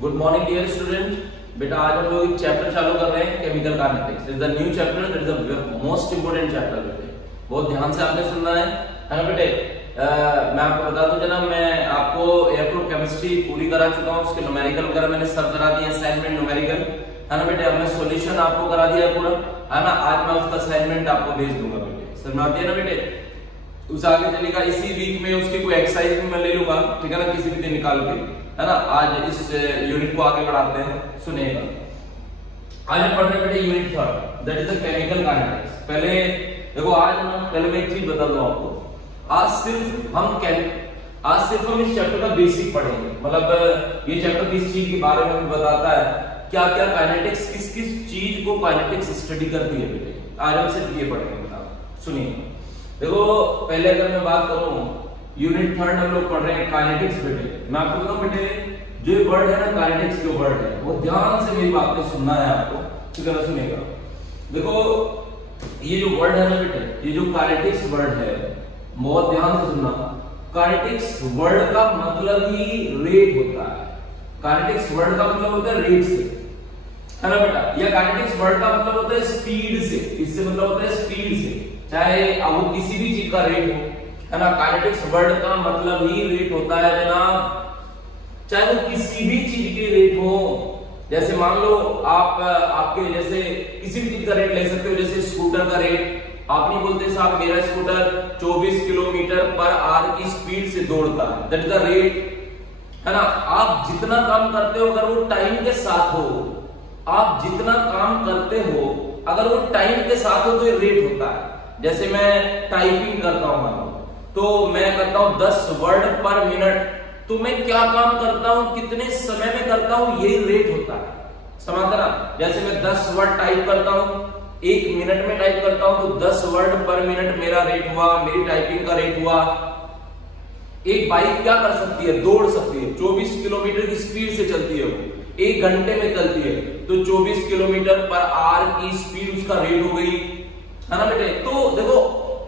Good morning dear student. बेटा आज हम लोग एक चैप्टर चालू कर रहे हैं chemical kinetics. Is the new chapter, that is the most important chapter. बेटे बहुत ध्यान से आपने सुनना है ना बेटे। मैं आपको बता दूं जनाब, मैं आपको इलेक्ट्रोकेमिस्ट्री पूरी करा चुका हूं, उसके न्यूमेरिकल वगैरह मैंने सब करा दिए, असाइनमेंट न्यूमेरिकल है ना बेटे। हमने सॉल्यूशन आपको करा दिया पूरा है ना। आज मैं उसका असाइनमेंट आपको भेज दूंगा बेटे, समझ आती है ना बेटे। उस आगे चलेगा इसी वीक में, उसकी कोई एक्सरसाइज भी मैं ले लूंगा, ठीक है ना, किसी भी दिन निकाल के, है ना। आज इस यूनिट को आगे बढ़ाते हैं, सुनिएगा। आज हम पढ़ रहे बेटे unit 3, that is the chemical kinetics. पहले देखो, आज मैं एक चीज बता दूं आपको। आज सिर्फ हम इस चैप्टर का बेसिक पढ़ेंगे, मतलब ये चैप्टर किस चीज के बारे में बताता है, क्या क्या काइनेटिक्स, किस किस चीज को काइनेटिक्स स्टडी करती है बेटे। आज हम सिर्फ ये पढ़ेंगे बेटा, सुनिए। देखो पहले अगर मैं बात करूं, यूनिट 3 हम लोग पढ़ रहे हैं काइनेटिक्स बेटे। मैं आपको बताऊं बेटे, जो वर्ड है ना काइनेटिक्स जो वर्ड है, वो ध्यान से मेरी बात को सुनना है आपको, ठीक है ना, सुनिएगा। देखो ये जो वर्ड है ना बेटे, ये जो काइनेटिक्स वर्ड है, बहुत ध्यान से सुनना। काइनेटिक्स वर्ड का मतलब ही रेट होता है। काइनेटिक्स वर्ड का मतलब होता है रेट से, है ना बेटा। या काइनेटिक्स वर्ड का मतलब होता है स्पीड से, इससे मतलब होता है स्पीड से, चाहे वो किसी भी चीज का रेट हो, है ना। काइनेटिक्स वर्ड का मतलब ही रेट होता है जनाब, चाहे वो किसी भी चीज के रेट हो। जैसे मान लो आपके जैसे किसी भी चीज का रेट ले सकते हो, जैसे स्कूटर का रेट। आप नहीं बोलते साहब मेरा स्कूटर 24 किलोमीटर पर आवर की स्पीड से दौड़ता है, दैट इज द रेट, है ना। आप जितना काम करते हो अगर वो टाइम के साथ हो, आप जितना काम करते हो अगर वो टाइम के साथ हो तो ये रेट होता है। जैसे मैं टाइपिंग करता हूं, तो मैं करता हूं 10 वर्ड पर मिनट, तो मैं क्या काम करता हूं, कितने समय में करता हूं, यही रेट होता है, समझते ना। जैसे मैं 10 वर्ड टाइप करता हूं, 1 मिनट में टाइप करता हूं, तो 10 वर्ड पर मिनट मेरा रेट हुआ, मेरी टाइपिंग का रेट हुआ। एक बाइक क्या कर सकती है, दौड़ सकती है, 24 किलोमीटर की स्पीड से चलती है, वो 1 घंटे में चलती है, तो 24 किलोमीटर पर आवर की स्पीड उसका रेट हो गई, है ना बेटे। तो देखो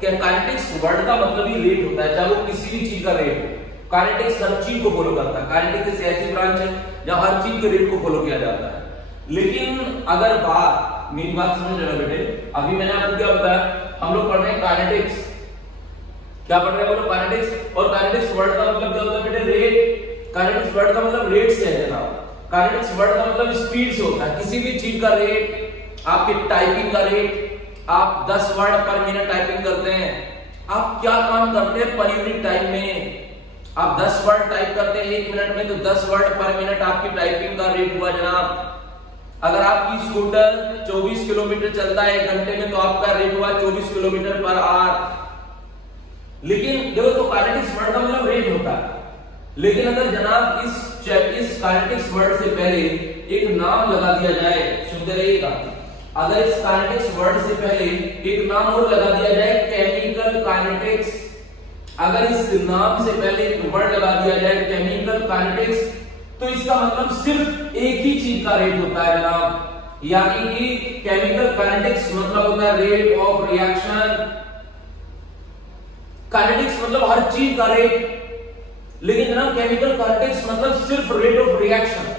काइनेटिक्स वर्ड का मतलब ही रेट होता है, चाहे वो किसी भी चीज का रेट हो। काइनेटिक्स हर चीज को फॉलो करता है। काइनेटिक्स ऐसी ब्रांच है जहां हर चीज के रेट को फॉलो किया जाता है। लेकिन अगर मेरी बात समझ रहे हो बेटे, अभी मैंने आपको क्या बताया, हम लोग पढ़ रहे हैं काइनेटिक्स। क्या पढ़ रहे हैं बोलो, काइनेटिक्स। और काइनेटिक्स वर्ड का मतलब क्या होता है बेटे, रेट। काइनेटिक्स वर्ड का मतलब रेट से है ना। काइनेटिक्स वर्ड का मतलब स्पीड से होता है, किसी भी चीज का रेट, आपकी टाइपिंग का रेट। आप 10 वर्ड पर मिनट टाइपिंग करते हैं, आप क्या काम करते हैं पर यूनिट टाइम में। आप 10 वर्ड टाइप करते हैं 1 मिनट में, तो 10 वर्ड पर मिनट आपकी टाइपिंग का रेट हुआ जनाब। अगर आपकी स्कूटर 24 किलोमीटर चलता है 1 घंटे में, तो आपका रेट हुआ 24 किलोमीटर पर आवर। लेकिन देखो, तो काइनेटिक्स वर्ड का मतलब रेट होता है। लेकिन अगर जनाब इस काइनेटिक्स वर्ड से पहले एक नाम लगा दिया जाए, सुनते रहिएगा, अगर इस काइनेटिक्स वर्ड से पहले एक नाम और लगा दिया जाए, केमिकल काइनेटिक्स। अगर इस नाम से पहले एक वर्ड लगा दिया जाए केमिकल काइनेटिक्स, तो इसका मतलब सिर्फ एक ही चीज का रेट होता है जनाब, यानी कि केमिकल काइनेटिक्स मतलब होता है रेट ऑफ रिएक्शन। काइनेटिक्स मतलब हर चीज का रेट, लेकिन जनाब केमिकल काइनेटिक्स मतलब सिर्फ रेट ऑफ रिएक्शन।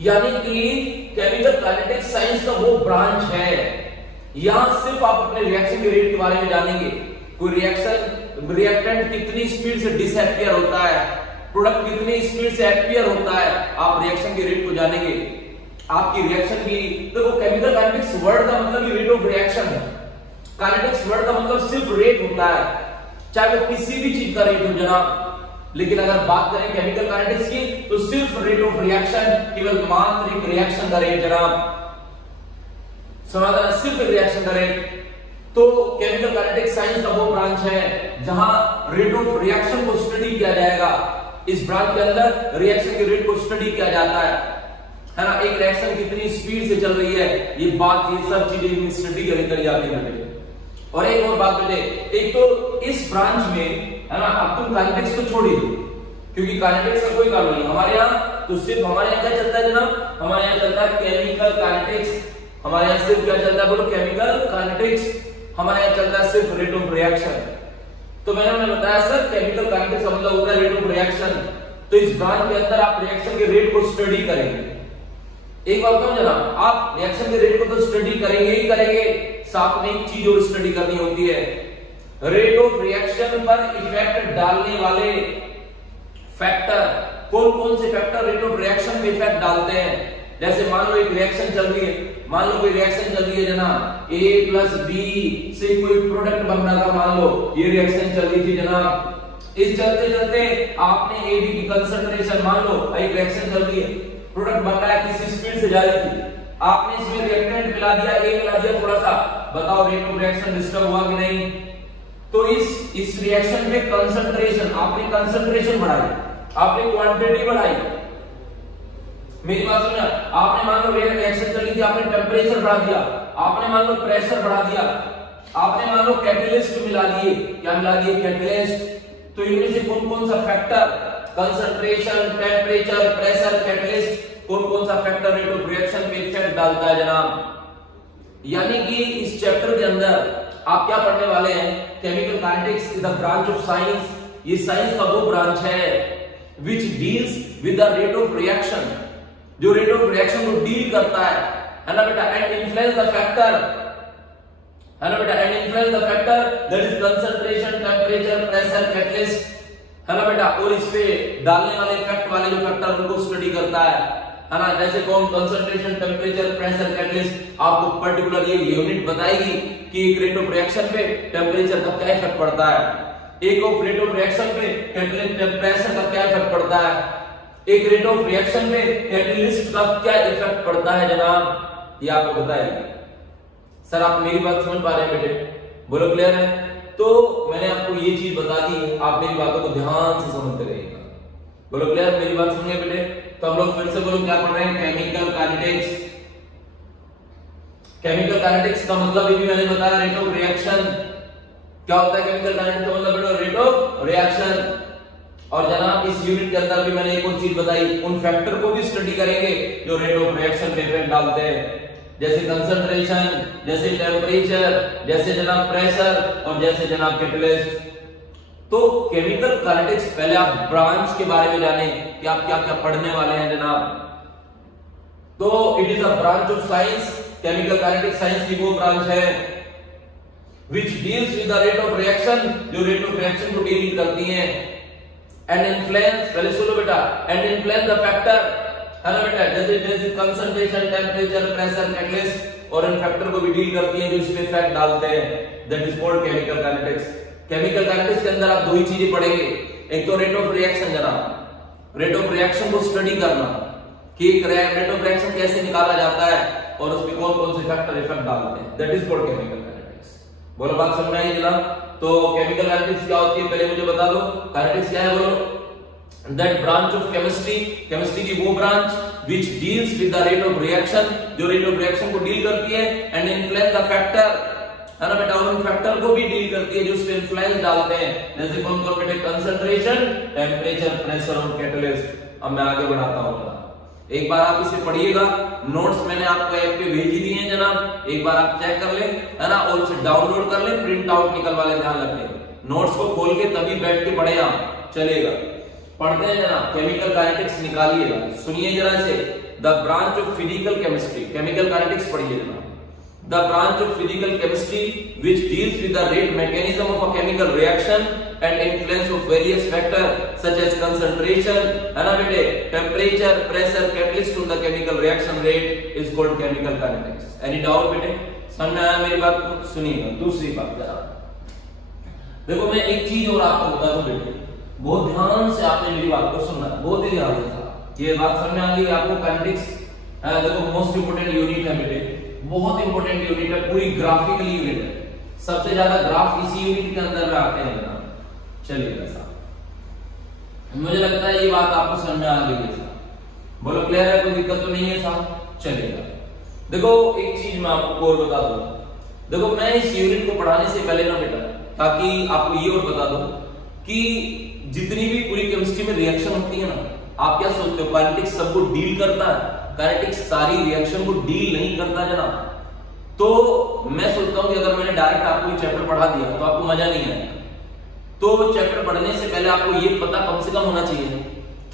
यानी कि केमिकल काइनेटिक्स साइंस का वो ब्रांच है, यहां सिर्फ आप अपने रिएक्शन के रेट के बारे में जानेंगे। कोई रिएक्टेंट कितनी स्पीड से डिसएपियर होता है, प्रोडक्ट कितनी स्पीड से एपियर होता है, आप रिएक्शन के रेट को जानेंगे। आपकी रिएक्शन की देखो, केमिकल काइनेटिक्स वर्ड का मतलब रेट ऑफ रिएक्शन है। काइनेटिक्स वर्ड का मतलब सिर्फ रेट होता है, चाहे वो किसी भी चीज का रेट हो जनाब। लेकिन अगर बात करें केमिकल काइनेटिक्स की, तो सिर्फ रेट ऑफ रिएक्शन, केवल मात्र एक रिएक्शन का रेट जनाब, समझना, सिर्फ रिएक्शन का रेट। तो केमिकल काइनेटिक्स साइंस का वो ब्रांच है जहां रेट ऑफ रिएक्शन को स्टडी किया जाएगा। इस ब्रांच के अंदर रिएक्शन के रेट को स्टडी किया जाता है ना। एक रिएक्शन कितनी स्पीड से चल रही है, ये बात, ये सब चीजें स्टडी करी जाती है। और एक और बात बेटे, एक तो इस ब्रांच में, है ना, अब तुम काइनेटिक्स को छोड़िए, क्योंकि काइनेटिक्स का कोई काम नहीं हमारे यहाँ। तो सिर्फ हमारे यहाँ क्या चलता है जनाब, हमारे यहाँ चलता है केमिकल काइनेटिक्स। हमारे यहाँ सिर्फ क्या चलता है बोलो, केमिकल काइनेटिक्स। हमारे यहाँ चलता है सिर्फ रेट ऑफ रिएक्शन। तो मैंने बताया सर केमिकल काइनेटिक्स का मतलब होता है रेट ऑफ रिएक्शन। तो इस ब्रांच के अंदर आप रिएक्शन के रेट को स्टडी करेंगे। एक बात बताऊं जरा, आप रिएक्शन के रेट को तो स्टडी करेंगे ही करेंगे, साथ में एक चीज और स्टडी करनी होती है, रेट ऑफ रिएक्शन पर इफेक्ट डालने वाले फैक्टर। कौन कौन से फैक्टर रेट ऑफ रिएक्शन पे इफेक्ट डालते हैं। जैसे मान लो एक रिएक्शन चल रही है, मान लो कोई रिएक्शन चल रही है जनाब, A प्लस बी से कोई प्रोडक्ट बन रहा था, मान लो ये रिएक्शन चल रही थी जनाब। इस चलते चलते आपने ए बी की कंसंट्रेशन, मान लो एक रिएक्शन चल रही है, प्रोडक्ट बन रहा है, किसी स्पीड से जा रही थी, आपने इसमें रिएक्टेंट मिला दिया, ए मिला दिया थोड़ा सा, बताओ रेट ऑफ रिएक्शन डिस्टर्ब हुआ कि नहीं। तो इस रिएक्शन में कंसंट्रेशन, आपने कंसंट्रेशन बढ़ाई, आपने क्वांटिटी बढ़ाई। मेरी बात समझा, आपने मान लो रिएक्शन चल रही थी, आपने टेम्परेचर बढ़ा दिया, आपने मान लो प्रेशर बढ़ा दिया, आपने मान लो कैटलिस्ट मिला दिए, क्या मिला दिए, कैटलिस्ट। तो इनमें से कौन कौन सा factor, concentration, temperature, pressure, catalyst, कौन कौन सा फैक्टर रेट ऑफ रिएक्शन पे इफेक्ट डालता है जनाब। यानी कि इस चैप्टर के अंदर आप क्या पढ़ने वाले हैं, chemical kinetics is the branch of science. ये साइंस का वो ब्रांच है which deals with the rate of reaction, जो रेट ऑफ रिएक्शन को डील करता है ना बेटा, एंड इन्फ्लुएंस द फैक्टर, है ना बेटा, and influence the factor that is concentration, temperature, pressure, catalyst, है ना बेटा। और इस पे डालने वाले इफेक्ट वाले जो फैक्टर उनको स्टडी करता है ना। जैसे कौन, कंसंट्रेशन, टेम्परेचर, प्रेशर, कैटलिस्ट, आपको पर्टिकुलर ये यूनिट बताएगी कि एक रेट ऑफ रिएक्शन पे टेम्परेचर का क्या इफेक्ट पड़ता है, एक ऑफ रेट ऑफ रिएक्शन पे कैटलिस्ट प्रेशर का क्या इफेक्ट पड़ता है, एक रेट ऑफ रिएक्शन में कैटलिस्ट का क्या इफेक्ट पड़ता है जनाब, ये आपको बताएगी। सर आप मेरी बात समझ पा रहे हैं बेटे, बोलो क्लियर है। तो मैंने आपको ये चीज बता दी है, आप मेरी बातों को ध्यान से समझते रहिएगा, बोलो क्लियर, मेरी बात समझे बेटे। तो हम लोग फिर से बोलो क्या पढ़ रहे हैं, केमिकल काइनेटिक्स। केमिकल काइनेटिक्स का मतलब ये भी मैंने बताया, रेट ऑफ रिएक्शन। क्या होता है केमिकल काइनेटिक्स का मतलब, रेट ऑफ रिएक्शन। और जनाब इस यूनिट के अंदर भी मैंने एक और चीज बताई, उन फैक्टर को भी स्टडी करेंगे जो रेट ऑफ रिएक्शन पे इफेक्ट डालते हैं, जैसे कंसंट्रेशन, जैसे टेम्परेचर, जैसे जनाब प्रेशर और जैसे जनाब कैटलिस्ट। तो केमिकल काइनेटिक्स, पहले आप ब्रांच के बारे में जाने कि आप क्या क्या पढ़ने वाले हैं जनाब। तो it is a branch of science, chemical kinetics science की वो ब्रांच है which deals with the rate of reaction, जो रेट ऑफ रिएक्शन को डील करती है, एंड इन्फ्लुएंस, पहले सुनो बेटा, एंड इन्फ्लुएंस द फैक्टर, है ना बेटा, जैसे कंसंट्रेशन, टेम्परेचर, प्रेशर, कैटलिस्ट, और इन फैक्टर को भी डील करती है जो इस पे इफेक्ट डालते हैं, that is called chemical kinetics. Chemical kinetics के अंदर आप दो ही चीजें पढ़ेंगे, एक तो रेट ऑफ रिएक्शन, जनाब रेट ऑफ रिएक्शन को स्टडी करना कि रेट ऑफ रिएक्शन कैसे निकाला जाता है और उसमें कौन कौन से फैक्टर इफेक्ट डालते हैं, that is called chemical kinetics. बोलो बात समझ में आई जनाब। तो केमिकल काइनेटिक्स क्या होती है पहले मुझे बता दो, काइनेटिक्स क्या है बोलो, that branch of chemistry, chemistry की वो branch which deals with the rate of reaction, जो रेट ऑफ रिएक्शन को डील करती है, एंड इन्फ्लुएंस द फैक्टर, है ना बेटा, उन फैक्टर को भी डील करती है जो उस पे इन्फ्लुएंस डालते हैं, जैसे कौन कौन बेटे, कंसंट्रेशन, टेम्परेचर, प्रेशर और कैटलिस्ट। अब मैं आगे बढ़ाता हूं, एक बार आप इसे पढ़िएगा, नोट्स मैंने आपको ऐप पे भेज दिए हैं जनाब, एक बार आप चेक कर ले, है ना, और उसे डाउनलोड कर ले, प्रिंट आउट निकलवा ले, ध्यान रखें नोट्स को खोल के तभी बैठ के पढ़े आप, चलेगा। पढ़ते हैं जनाब, केमिकल काइनेटिक्स निकालिएगा, सुनिए जरा से, the branch of physical chemistry, chemical kinetics पढ़िए जनाब, the branch of physical chemistry which deals with the rate mechanism of a chemical reaction and influence of various factor such as concentration, है ना बेटे, temperature, pressure, catalyst on the chemical reaction rate is called chemical kinetics. Any doubt बेटे, समझ में आया मेरी बात को? सुनिएगा। दूसरी बात जरा देखो, मैं एक चीज और आपको बता दूं बेटे, बहुत ध्यान से आपने मेरी बात को सुनना, बहुत ही ध्यान से, ये बात समझ में आ गई आपको? काइनेटिक्स देखो मोस्ट इंपोर्टेंट यूनिट है बेटे, बहुत इंपोर्टेंट यूनिट है, पूरी ग्राफिकली यूनिट है, सबसे ज्यादा ग्राफ इसी यूनिट के अंदर में आते हैं। चलिए साहब, मुझे लगता है ये बात आपको समझ में आ गई है साहब, बोलो क्लियर है, कोई दिक्कत तो नहीं है साहब? चलेगा। देखो एक चीज मैं आपको और बता दूं, देखो मैं इस यूनिट को पढ़ाने से पहले ना बेटा, ताकि आपको ये और बता दूं कि जितनी भी पूरी केमिस्ट्री में रिएक्शन होती है ना, आप क्या सोचते हो काइनेटिक्स सबको डील करता है? काइनेटिक्स सारी रिएक्शन को डील नहीं करता जनाब। तो मैं सोचता हूं कि अगर मैंने डायरेक्ट आपको ये चैप्टर पढ़ा दिया तो आपको मजा नहीं आएगा। तो चैप्टर पढ़ने से पहले आपको ये पता कम से कम होना चाहिए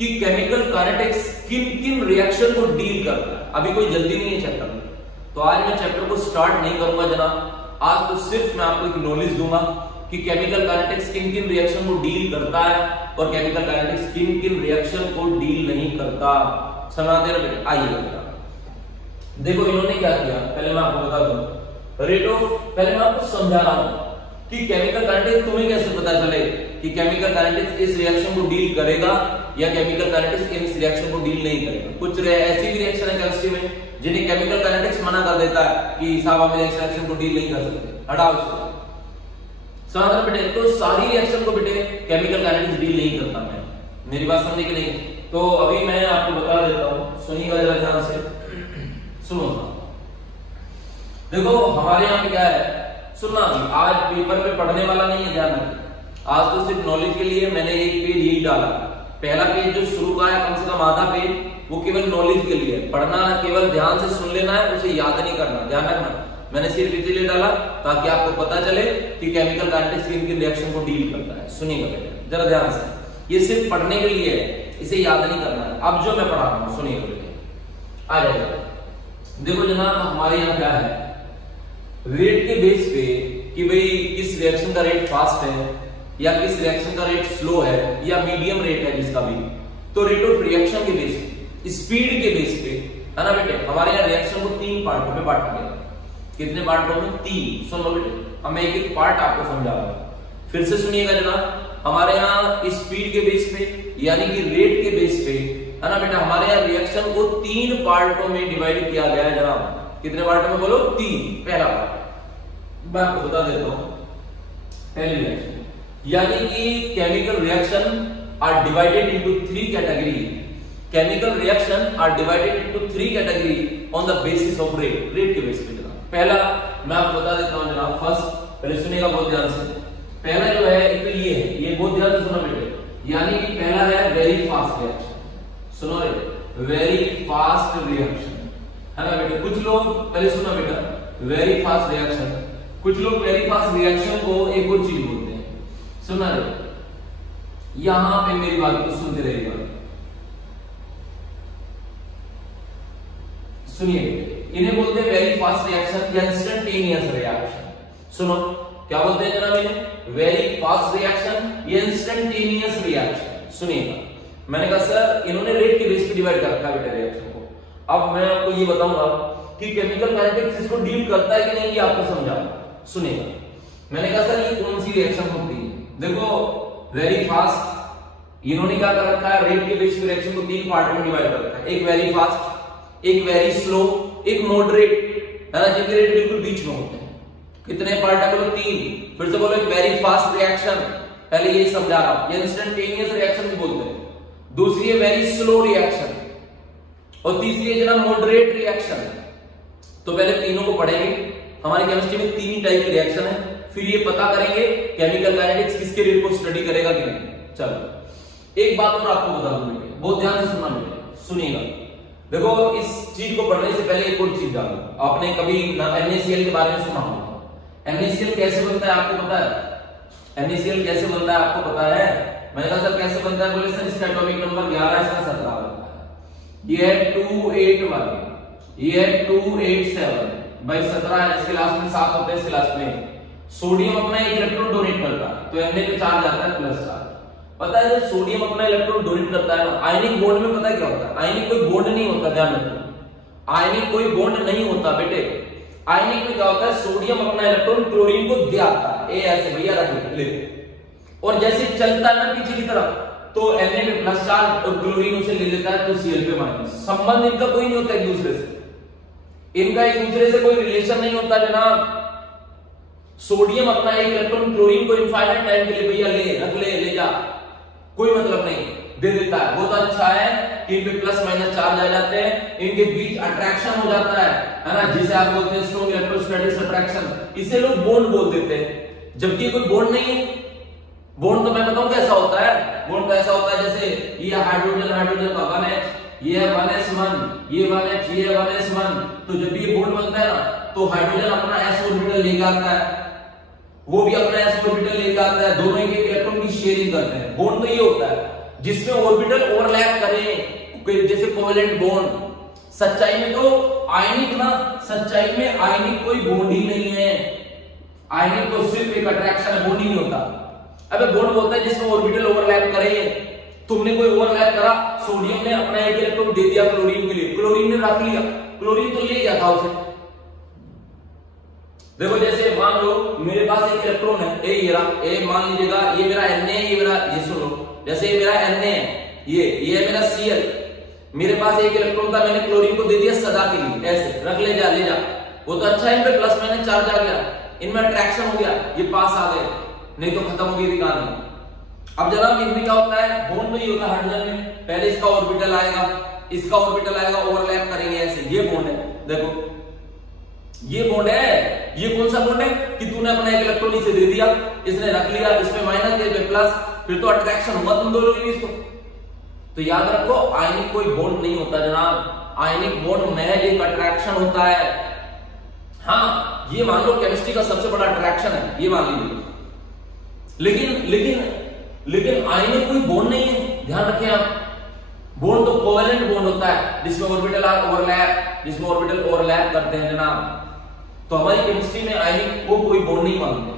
कि केमिकल काइनेटिक्स किन किन रिएक्शन को डील करता है। अभी कोई जल्दी नहीं है चैप्टर में, तो आज मैं चैप्टर को स्टार्ट नहीं करूंगा जनाब। आज तो सिर्फ मैं आपको एक नॉलेज दूंगा कि केमिकल काइनेटिक्स किन किन रिएक्शन को डील करता है और केमिकल काइनेटिक्स किन किन रिएक्शन को डील नहीं करता। समझते रहे। आइए देखो इन्होंने क्या किया, पहले मैं आपको बता दूं रेट ऑफ, पहले मैं आपको समझा रहा हूं कि केमिकल काइनेटिक्स तुम्हें कैसे पता चले कि केमिकल काइनेटिक्स इस रिएक्शन को डील करेगा या केमिकल काइनेटिक्स इस रिएक्शन को डील नहीं करेगा। कुछ ऐसी भी रिएक्शन है केमिस्ट्री में जिन्हें केमिकल काइनेटिक्स मना कर देता है कि साहब हम इस रिएक्शन को डील नहीं कर सकते, हटाओ इसको। समझ बेटे, तो सारी रिएक्शन को बेटे केमिकल काइनेटिक्स डील नहीं करता है। मेरी बात समझने के लिए तो अभी मैं आपको बता देता हूं, सुनिएगा जरा ध्यान से, सुनो। देखो हमारे यहाँ पे क्या है, सुनना, आज पेपर में पढ़ने वाला नहीं है, ध्यान रखिए। आज तो सिर्फ नॉलेज के लिए मैंने एक पेज यही डाला। पहला पेज जो शुरू का है कम से कम आधा पेज, वो केवल नॉलेज के लिए पढ़ना, केवल ध्यान से सुन लेना है, उसे याद नहीं करना, ध्यान रखना। मैंने सिर्फ इसलिए डाला ताकि आपको पता चले कि केमिकल काइनेटिक्स किन किन रिएक्शन को डील करता है। सुनिएगा बेटे जरा ध्यान से, ये सिर्फ पढ़ने के लिए है, इसे याद नहीं करना है। अब जो मैं पढ़ा रहा हूं सुनिएगा बेटे, आ जाएगा। देखो जनाब हमारे यहाँ क्या है, रेट के बेस पे कि भाई किस रिएक्शन का रेट फास्ट है या किस रिएक्शन का रेट स्लो है या मीडियम रेट है जिसका भी, तो रेट ऑफ रिएक्शन के बेस पे, स्पीड के बेस पे, है ना बेटे। हमारे यहाँ रिएक्शन को 3 पार्टों में बांटा गया। कितने पार्टों में? 3। सुन लो बेटे, अब मैं एक एक पार्ट आपको समझा रहा हूं, फिर से सुनिएगा जनाब। हमारे यहाँ स्पीड के बेस पे यानी कि रेट के बेस पे, है ना बेटा, हमारे यहाँ रिएक्शन को 3 पार्टों में डिवाइड किया गया है जनाब। कितने पार्टों में बोलो? 3। पहला पार्ट मैं आपको बता देता हूं, पहली रिएक्शन यानी कि chemical reaction are divided into 3 category. Chemical reaction are divided into 3 category on the basis of rate, rate के बेस पे जनाब। पहला मैं आपको बता देता हूं जनाब, फर्स्ट, पहले सुनिएगा बहुत ध्यान से। पहला जो है एक तो ये है, ये बहुत ध्यान से सुनो बेटे, यानी कि पहला है वेरी फास्ट रिएक्शन। सुनो रे, वेरी फास्ट रिएक्शन, है ना बेटे। कुछ लोग, पहले सुनो बेटा, वेरी फास्ट रिएक्शन, कुछ लोग वेरी फास्ट रिएक्शन को एक और चीज बोलते हैं। सुना रे, यहां पे मेरी बात को सुनते रहिएगा, सुनिए। इन्हें बोलते हैं वेरी फास्ट रिएक्शन या इंस्टेंटेनियस रिएक्शन। सुनो क्या बोलते हैं जनाब इन्हें? वेरी फास्ट रिएक्शन या इंस्टेंटेनियस रिएक्शन। सुनिएगा, मैंने कहा सर इन्होंने रेट के बेस पे डिवाइड कर रखा है बेटा रिएक्शन को। अब मैं आपको ये बताऊंगा कि केमिकल काइनेटिक्स इसको डील करता है कि नहीं, ये आपको समझाऊंगा। सुनिएगा, मैंने कहा सर ये कौन सी रिएक्शन होती है? देखो वेरी फास्ट, इन्होंने क्या कर रखा है, रेट के बेस पे रिएक्शन को 3 पार्ट में डिवाइड कर रखा है। एक वेरी फास्ट, एक वेरी स्लो, एक मॉडरेट, है ना, जिनके रेट बिल्कुल बीच में होते हैं। कितने पार्ट है? बोलो 3। फिर से बोलो, एक वेरी फास्ट रिएक्शन, पहले ये समझा रहा हूं, ये इंस्टेंटेनियस रिएक्शन भी बोलते हैं। दूसरी है वेरी स्लो रिएक्शन और तीसरी है जनाब मॉडरेट रिएक्शन। तो पहले तीनों को पढ़ेंगे। हमारी केमिस्ट्री में 3 टाइप की रिएक्शन है, फिर ये पता करेंगे केमिकल काइनेटिक्स किसके रेट को स्टडी करेगा कि नहीं। चलो एक बात और आपको बता दूं बेटे, बहुत ध्यान से सुनना बेटे, सुनिएगा। देखो इस चीज को पढ़ने से पहले एक और चीज जानो, आपने कभी NaCl के बारे में सुना होगा। NaCl कैसे बनता है आपको पता है? NaCl कैसे बनता है आपको पता है? मैंने कहा सर कैसे बनता है, बोले सर इसका एटॉमिक नंबर 11 इसका 17 बनता है। ये है 281, ये है 287, भाई 17 है, इसके लास्ट में 7 होते हैं, इसके लास्ट में। सोडियम अपना एक इलेक्ट्रॉन डोनेट करता है, तो Na पे चार्ज आता है प्लस चार्ज। पता है जब सोडियम अपना इलेक्ट्रॉन डोनेट करता है ना, आयनिक बॉन्ड में पता है क्या होता है? आयनिक कोई बॉन्ड नहीं होता, ध्यान रखना, आयनिक कोई बॉन्ड नहीं होता बेटे। आयनिक में क्या होता है, सोडियम अपना इलेक्ट्रॉन क्लोरीन को दे आता है, ए ऐसे भैया रख ले, और जैसे चलता है ना पीछे की तरफ, तो Na पे प्लस चार्ज और क्लोरीन उसे ले लेता है, तो Cl पे माइनस। संबंध इनका कोई नहीं होता एक दूसरे से, इनका एक दूसरे से कोई रिलेशन नहीं होता जनाब। सोडियम अपना एक इलेक्ट्रॉन क्लोरीन को इनफाइनाइट टाइम के लिए भैया ले रख ले जा, कोई मतलब नहीं, दे देता है। बहुत अच्छा है कि इन पे प्लस माइनस चार्ज आ जाते हैं, इनके बीच अट्रैक्शन हो जाता है ना, जिसे आप बोलते हैं स्ट्रॉन्ग इलेक्ट्रोस्टैटिक अट्रैक्शन। इसे लोग बॉन्ड बोल देते हैं, जबकि कोई बॉन्ड नहीं है। बॉन्ड तो मैं बताऊं कैसा होता है, बॉन्ड कैसा होता है, जैसे ये हाइड्रोजन हाइड्रोजन का 1H, ये है 1s1, ये 1H, ये 1s1। तो जब ये बॉन्ड बनता है ना, तो हाइड्रोजन अपना s ऑर्बिटल लेके आता है, वो भी अपना s ऑर्बिटल लेके आता है, दोनों एक इलेक्ट्रॉन की शेयरिंग करते हैं। बॉन्ड तो ये होता है। जिसमें ऑर्बिटल ओवरलैप करें, जैसे कोवेलेंट बॉन्ड। सच्चाई में तो आयनिक ना, सच्चाई में आयनिक कोई बॉन्ड ही नहीं है, आयनिक तो सिर्फ एक अट्रैक्शन है, बॉन्ड ही नहीं होता। अबे बॉन्ड होता है जिसमें ऑर्बिटल ओवरलैप करे। तुमने कोई ओवरलैप करा, सोडियम ने अपना एक इलेक्ट्रॉन दे दिया क्लोरीन के लिए, क्लोरीन ने रख लिया, क्लोरीन तो ले गया था उसे। देखो जैसे मान लो मेरे पास एक इलेक्ट्रॉन है, ए मान लीजिएगा ये मेरा Na है, ये मेरा, ये सुनो, जैसे ये मेरा Na है, ये है मेरा Cl। मेरे पास एक इलेक्ट्रॉन था, मैंने क्लोरीन को दे दिया सदा के लिए, ऐसे रख ले जा, वो तो अच्छा है, इन पे प्लस माइनस चार्ज आ गया, इनमें अट्रैक्शन हो गया, ये पास आ गए, नहीं तो खत्म हो गई कहानी। अब जनाब इनमें क्या होता है, बॉन्ड नहीं होता हाइड्रोजन में, पहले इसका ऑर्बिटल आएगा, इसका ऑर्बिटल आएगा, ओवरलैप करेंगे ऐसे, ये बॉन्ड है, देखो ये बॉन्ड है। ये कौन सा बॉन्ड है कि तूने अपना एक इलेक्ट्रॉन इसे दे दिया, इसने रख लिया, इसमें माइनस, इस पे प्लस, फिर तो अट्रैक्शन हुआ तुम दोनों के बीच। तो याद रखो आयनिक कोई बॉन्ड नहीं होता जनाब, आयनिक बॉन्ड महज एक अट्रैक्शन होता है। हाँ ये मान लो केमिस्ट्री का सबसे बड़ा अट्रैक्शन है, ये मान लीजिए, लेकिन आयनिक कोई बॉन्ड नहीं है, ध्यान रखें आप। बॉन्ड तो कोवेलेंट बॉन्ड होता है जिसमें ऑर्बिटल ओवरलैप करते हैं जनाब। तो हमारी केमिस्ट्री में आयनिक को कोई बॉन्ड नहीं मानते,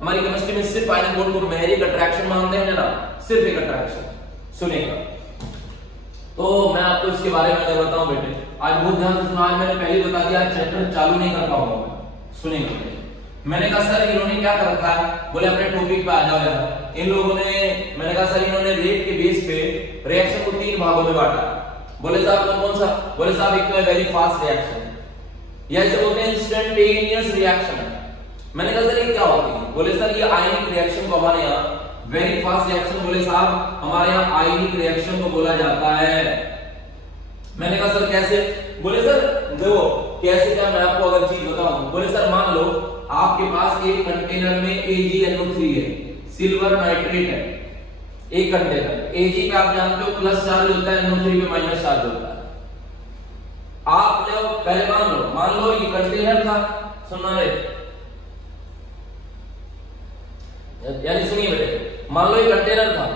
हमारी केमिस्ट्री में सिर्फ आयनिक बॉन्ड को महज एक अट्रैक्शन मानते हैं जनाब, सिर्फ एक अट्रैक्शन। सुनिएगा तो मैं आपको इसके बारे में अगर बताऊं बेटे, आज बहुत ध्यान से सुना, आज मैंने पहले बता दिया, चैप्टर चालू नहीं कर पाऊंगा। सुनिएगा, मैंने कहा सर इन्होंने क्या कर रखा है, बोले अपने टॉपिक पे आ जाओ यार। इन लोगों ने, मैंने कहा सर इन्होंने रेट के बेस पे रिएक्शन को 3 भागों में बांटा। बोले साहब कौन सा, बोले साहब एक तो है वेरी फास्ट रिएक्शन, या इसे बोलते हैं इंस्टेंटेनियस रिएक्शन। मैंने कहा सर ये क्या होती है, बोले सर ये आयनिक रिएक्शन को हमारे यहाँ वेरी फास्ट रिएक्शन, बोले साहब हमारे यहाँ आयनिक रिएक्शन को बोला जाता है। मैंने कहा सर कैसे, बोले सर देखो कैसे, क्या मैं आपको अगर चीज बताऊं, बोले सर मान लो आपके पास एक कंटेनर में AgNO3 है, सिल्वर नाइट्रेट है, एक कंटेनर। Ag पे आप जानते हो प्लस चार्ज होता है, NO3 पे माइनस चार्ज होता है। आप ले पहले मान लो ये कंटेनर था, सुनना रे, यानी सुनिए बेटे, मान लो ये कंटेनर था,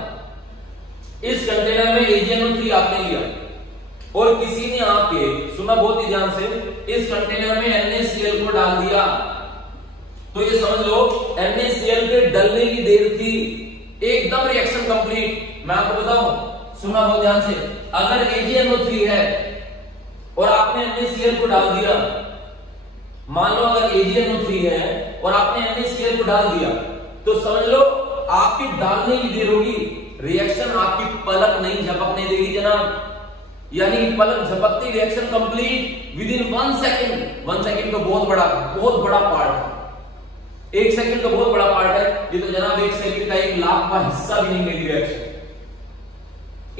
इस कंटेनर में AgNO3 आपने लिया और किसी ने आके, सुना बहुत ही ध्यान से, इस कंटेनर में NaCl को डाल दिया। तो ये समझ लो NaCl के डलने की देर थी, एकदम रिएक्शन कंप्लीट। मैं आपको बताऊं, सुना बहुत ध्यान से, अगर AgNO3 है और आपने NaCl को डाल दिया, मान लो अगर AgNO3 है और आपने NaCl को डाल दिया, तो समझ लो आपकी डालने की देर होगी, रिएक्शन आपकी पलक नहीं झपकने देगी जनाब, यानी पलक झपकती reaction complete within 1 second. 1 second तो बहुत बड़ा पार्ट है, 1 सेकंड तो बहुत बड़ा पार्ट है, ये तो जनाब 1 सेकंड का 1 लाख का हिस्सा भी नहीं लेगी रिएक्शन,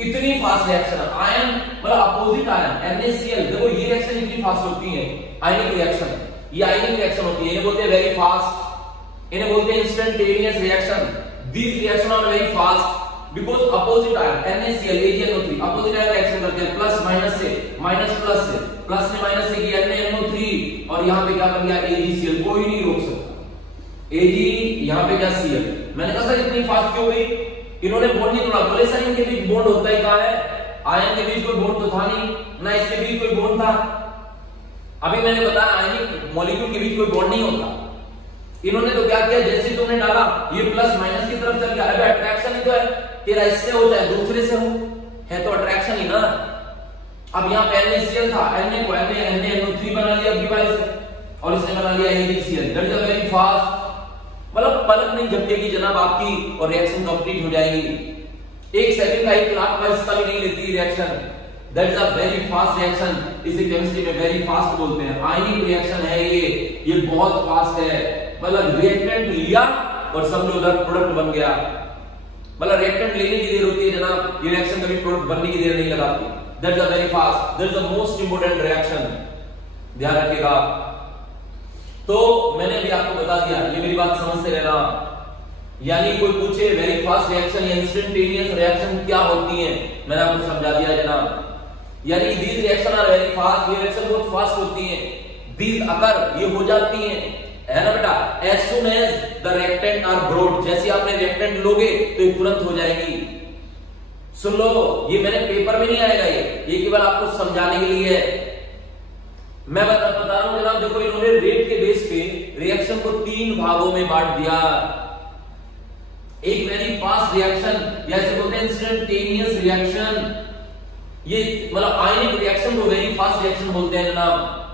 इतनी फास्ट रिएक्शन है। आयन मतलब अपोजिट आयन NaCl, देखो ये रिएक्शन इतनी फास्ट होती है, आयनिक रिएक्शन, ये आयनिक रिएक्शन होती है, इन्हें बोलते हैं वेरी फास्ट, इन्हें बोलते हैं instantaneous reaction. These reaction are very fast because opposite ion NaCl AgNO3 opposite ion reaction करते हैं, प्लस माइनस से, माइनस प्लस से, प्लस ने माइनस से किया NaNO3 और यहाँ पे क्या बन गया AgCl, कोई नहीं रोक सकता। Ag यहाँ पे क्या Cl। मैंने कहा सर इतनी फास्ट क्यों गई, इन्होंने बॉन्ड नहीं तोड़ा। बोले सर इनके बीच बॉन्ड होता ही कहां है, आयन के बीच कोई बॉन्ड तो था नहीं, ना इसके बीच कोई बॉन्ड था। अभी मैंने बताया आयनिक मॉलिक्यूल के बीच कोई बॉन्ड नहीं होता। इन्होंने तो क्या किया, जैसे तुमने डाला ये प्लस माइनस की तरफ चल गया, अबे अट्रैक्शन ही तो है, तेरा इससे हो चाहे दूसरे से हो, है तो अट्रैक्शन ही ना। अब यहाँ पे NaCl था, Na को NaNO3 बना लिया अगली बार से, और इसने बना लिया AgCl। That is very fast, मतलब पलक नहीं झपकेगी जनाब आपकी और रिएक्शन कंप्लीट हो जाएगी। 1 सेकंड का 1 लाख का हिस्सा भी नहीं लेती reaction. That is a very fast reaction, इसे केमिस्ट्री में वेरी फास्ट बोलते हैं। आयनिक रिएक्शन है ये बहुत फास्ट है, मतलब रिएक्टेंट लिया और सब लोग प्रोडक्ट बन गया। मतलब रिएक्टेंट लेने की देर होती है जनाब, ये रिएक्शन कभी प्रोडक्ट बनने की देर नहीं लगाती। That is a very fast, that is the most important reaction, ध्यान रखिएगा। तो मैंने भी आपको बता दिया, ये मेरी बात समझते रहना। यानी कोई पूछे वेरी फास्ट रिएक्शन या इंस्टेंटेनियस रिएक्शन क्या होती है, मैंने आपको समझा दिया जनाब। यानी these reaction are very fast, ये रिएक्शन बहुत फास्ट होती है। दीज अगर ये हो जाती है ना बेटा, as soon as the reactant are brought, जैसे आपने रिएक्टेंट लोगे तो ये तुरंत हो जाएगी। सुन लो, ये मैंने पेपर में नहीं आएगा, ये केवल आपको समझाने के लिए है। मैं बता रहा हूं जनाब, देखो इन्होंने रेट के बेस पे रिएक्शन को 3 भागों में बांट दिया। एक वेरी फास्ट रिएक्शन, या इसे बोलते हैं इंस्टेंटेनियस रिएक्शन। ये मतलब आयनिक रिएक्शन को वेरी फास्ट रिएक्शन बोलते हैं जनाब।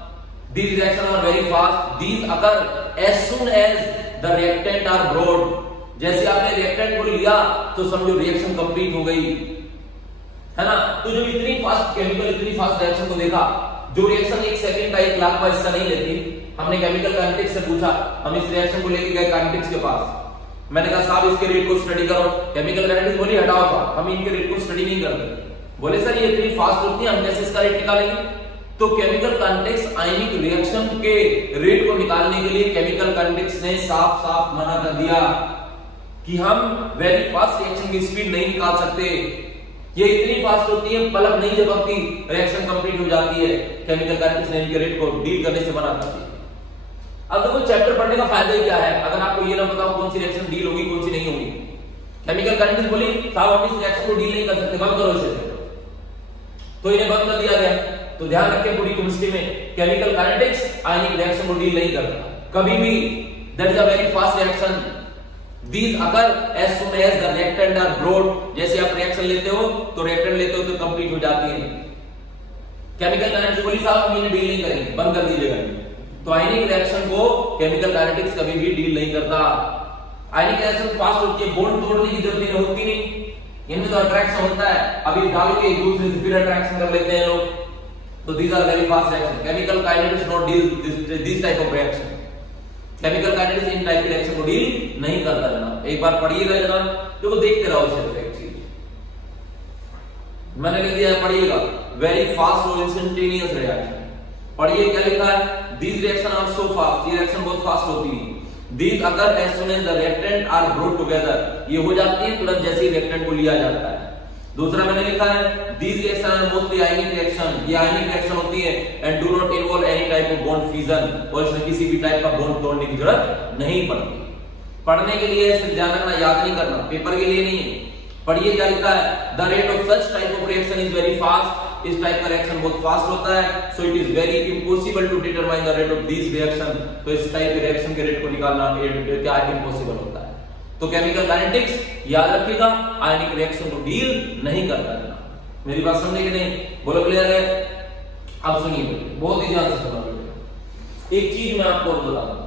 These reactions are very fast. These occur as soon as the reactant are brought. जैसे आपने रिएक्टेंट को लिया तो समझो रिएक्शन कंप्लीट हो गई, है ना। तो जो इतनी फास्ट केमिकल, इतनी फास्ट रिएक्शन को देखा, जो रिएक्शन 1 सेकंड का 1 लाख का हिस्सा नहीं लेती। हमने केमिकल काइनेटिक्स से पूछा, हम इस रिएक्शन को लेके गए काइनेटिक्स के पास। मैंने कहा साहब इसके रेट को स्टडी करो। केमिकल काइनेटिक्स बोली हटाओ साहब, हम इनके रेट को स्टडी नहीं करते। बोले सर ये इतनी फास्ट होती है, हम कैसे इसका रेट निकालेंगे? तो केमिकल काइनेटिक्स आयनिक रिएक्शन के रेट को निकालने के लिए केमिकल काइनेटिक्स ने साफ साफ मना कर दिया कि हम वेरी फास्ट रिएक्शन की स्पीड नहीं निकाल सकते। ये इतनी फास्ट होती है, पलक नहीं झपकती, रिएक्शन कंप्लीट हो जाती है। केमिकल काइनेटिक्स ने इनके रेट को डील करने से मना कर दिया। अब देखो चैप्टर पढ़ने का फायदा ही क्या है, अगर आपको ये ना पता कौन सी रिएक्शन डील होगी कौन सी नहीं होगी। केमिकल काइनेटिक्स बोली साहब हम इस रिएक्शन को डील नहीं कर सकते, बंद करो इसे, तो इन्हें बंद कर दिया गया। तो ध्यान रखें पूरी केमिस्ट्री में केमिकल काइनेटिक्स आयनिक रिएक्शन को डील नहीं करता कभी भी। That is a very fast reaction. These occur as soon as the reactant are brought. जैसे आप रिएक्शन लेते हो तो रिएक्टेंट लेते हो तो कंप्लीट हो जाती है। केमिकल काइनेटिक्स बोली साहब हम इन्हें डील नहीं करेंगे, बंद कर दीजिएगा। तो आयनिक रिएक्शन को केमिकल काइनेटिक्स कभी भी डील नहीं करता। आयनिक रिएक्शन फास्ट होती है, बॉन्ड तोड़ने की जरूरत होती नहीं, इनमें तो अट्रैक्शन होता है, अभी डाल के एक दूसरे से फिर अट्रैक्शन कर लेते हैं लोग। तो these are very fast reaction. Chemical kinetics not deal this type of reaction. Chemical kinetics in type की रिएक्शन को डील नहीं करता जनाब। एक बार पढ़िएगा जनाब, देखो देखते रहो सिर्फ एक चीज मैंने लिख दिया है, पढ़िएगा वेरी फास्ट और इंस्टेंटेनियस रिएक्शन। पढ़िए क्या लिखा है, these reaction are so fast, ये रिएक्शन बहुत फास्ट होती है। These occur as soon as the reactant are brought together, ये हो जाती है तुरंत जैसे ही रिएक्टेंट को लिया जाता है। दूसरा मैंने लिखा है these reactions are mostly ionic reaction, ये आयनिक रिएक्शन होती है and do not involve any type of bond fusion, और इसमें किसी भी टाइप का बॉन्ड तोड़ने की जरूरत नहीं पड़ती। पढ़ने के लिए सिर्फ ध्यान रखना, याद नहीं करना, पेपर के लिए नहीं। पढ़िए क्या लिखा है, the rate of such type of reaction is very fast, इस टाइप का रिएक्शन बहुत फास्ट होता है, so it is very impossible to determine the rate of these reaction, तो इस टाइप के रिएक्शन के रेट को निकालना क्या इम्पॉसिबल होता है। तो केमिकल काइनेटिक्स याद रखिएगा आयनिक रिएक्शन को डील नहीं करता है। मेरी बात समझे कि नहीं, बोलो क्लियर है? अब सुनिए बहुत ही ध्यान से सुनिए। एक चीज मैं आपको बता दूं,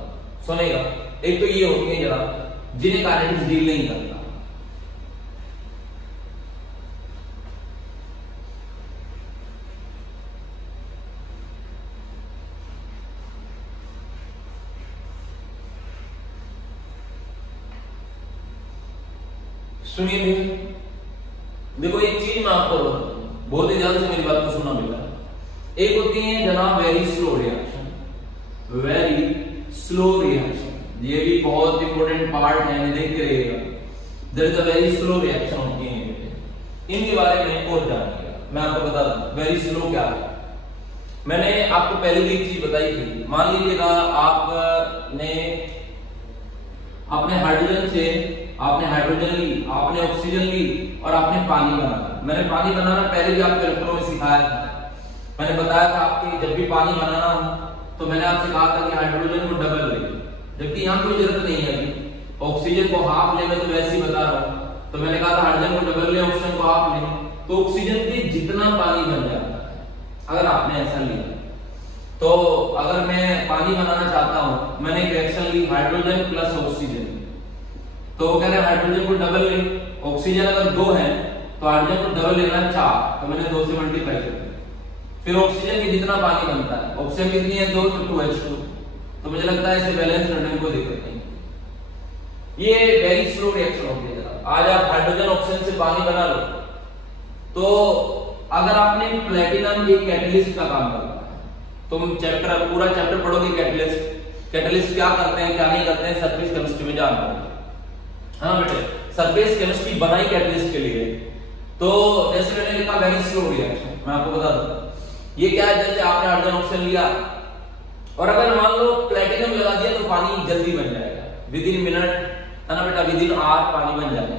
सुनेगा। एक तो ये होती है जरा जिन्हें काइनेटिक्स डील नहीं करता। सुनिए भैया, देखो एक चीज मैं आपको बहुत ही ध्यान से मेरी बात को सुनना मिला। एक होती है जनाब very slow reaction, very slow reaction, ये भी बहुत इंपॉर्टेंट पार्ट है, देखते रहिएगा। There is a very slow reaction होती है, इनके बारे में और जानिएगा। मैं आपको बता दूं वेरी स्लो क्या है। मैंने आपको पहले भी एक चीज बताई थी, मान लीजिएगा आपने अपने हाइड्रोजन से आपने हाइड्रोजन ली, आपने ऑक्सीजन ली और आपने पानी बनाना। मैंने पानी बनाना पहले भी आपके लेक्चरों में सिखाया था। मैंने बताया था आपकी जब भी पानी बनाना हो तो मैंने आपसे कहा था कि हाइड्रोजन को डबल ले, जबकि यहाँ कोई जरूरत नहीं है। अभी ऑक्सीजन को हाफ ले, मैं तो वैसे ही बता रहा हूँ। तो मैंने कहा था हाइड्रोजन को डबल ले, ऑक्सीजन को हाफ ले, तो ऑक्सीजन के जितना पानी बन जाता है अगर आपने ऐसा लिया। तो अगर मैं पानी बनाना चाहता हूं, मैंने एक रिएक्शन ली हाइड्रोजन प्लस ऑक्सीजन, तो वो कह रहे हैं हाइड्रोजन को डबल ले, ऑक्सीजन अगर 2 है तो हाइड्रोजन को डबल लेना 4, तो मैंने 2 से मल्टीप्लाई कर दिया। फिर ऑक्सीजन की जितना पानी बनता है, ऑक्सीजन कितनी है 2, तो 2H2, तो मुझे लगता है इसे बैलेंस करने में कोई दिक्कत नहीं। ये वेरी स्लो रिएक्शन होती है। आज आप हाइड्रोजन ऑक्सीजन से पानी बना लो, तो अगर आपने प्लेटिनम एक कैटलिस्ट का काम करता है, तुम चैप्टर पूरा चैप्टर पढ़ोगे कैटलिस्ट, कैटलिस्ट क्या करते हैं क्या नहीं करते हैं, सरफेस केमिस्ट्री में जानना होगा। हाँ बेटे, सरफेस केमिस्ट्री बनाई कैटलिस्ट के लिए। तो जैसे मैंने लिखा वेरी स्लो रिएक्शन, मैं आपको बता दूं ये क्या है। जैसे आपने हाइड्रोजन ऑक्सीजन लिया और अगर मान लो प्लेटिनम लगा दिया तो पानी जल्दी बन जाएगा, विद इन मिनट, है ना बेटा, विद इन आवर पानी बन जाएगा।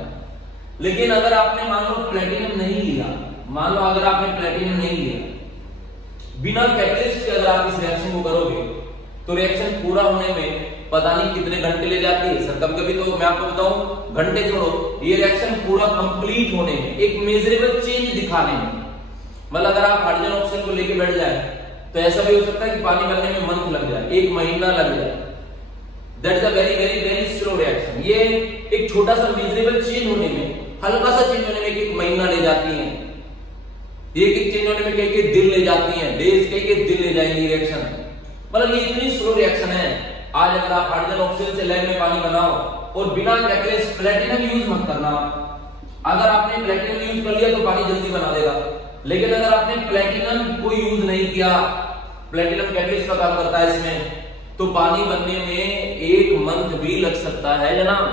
लेकिन अगर आपने मान लो प्लेटिनम नहीं लिया, मान लो अगर आपने प्लेटिनम नहीं लिया, बिना कैटलिस्ट के अगर आप इस रिएक्शन को करोगे तो रिएक्शन पूरा होने में पता नहीं कितने घंटे ले जाती है सर। कभी कभी तो मैं आपको बताऊं घंटे छोड़ो, ये रिएक्शन पूरा कंप्लीट होने में, एक मेजरेबल चेंज दिखाने में, मतलब अगर आप हाइड्रोजन ऑक्सीजन को लेके बैठ जाए तो ऐसा भी हो सकता है कि पानी बनने में मंथ लग जाए, 1 महीना लग जाए। That's a very very very slow reaction. ये एक छोटा सा मेजरेबल चेंज होने में, हल्का सा चेंज होने में 1 महीना ले जाती है, एक चेंज होने में कई दिन ले जाती है, डेज कई दिन ले जाएंगी रिएक्शन। मतलब ये इतनी स्लो रिएक्शन है। आज अगर आप हाइड्रोजन ऑक्सीजन से लैब में पानी बनाओ और बिना कैटलिस्ट प्लेटिनम यूज मत करना। अगर आपने प्लेटिनम यूज कर लिया तो पानी जल्दी बना देगा, लेकिन अगर आपने प्लेटिनम को यूज नहीं किया, प्लेटिनम कैटलिस्ट का काम करता है इसमें, तो पानी बनने में 1 मंथ भी लग सकता है जनाब,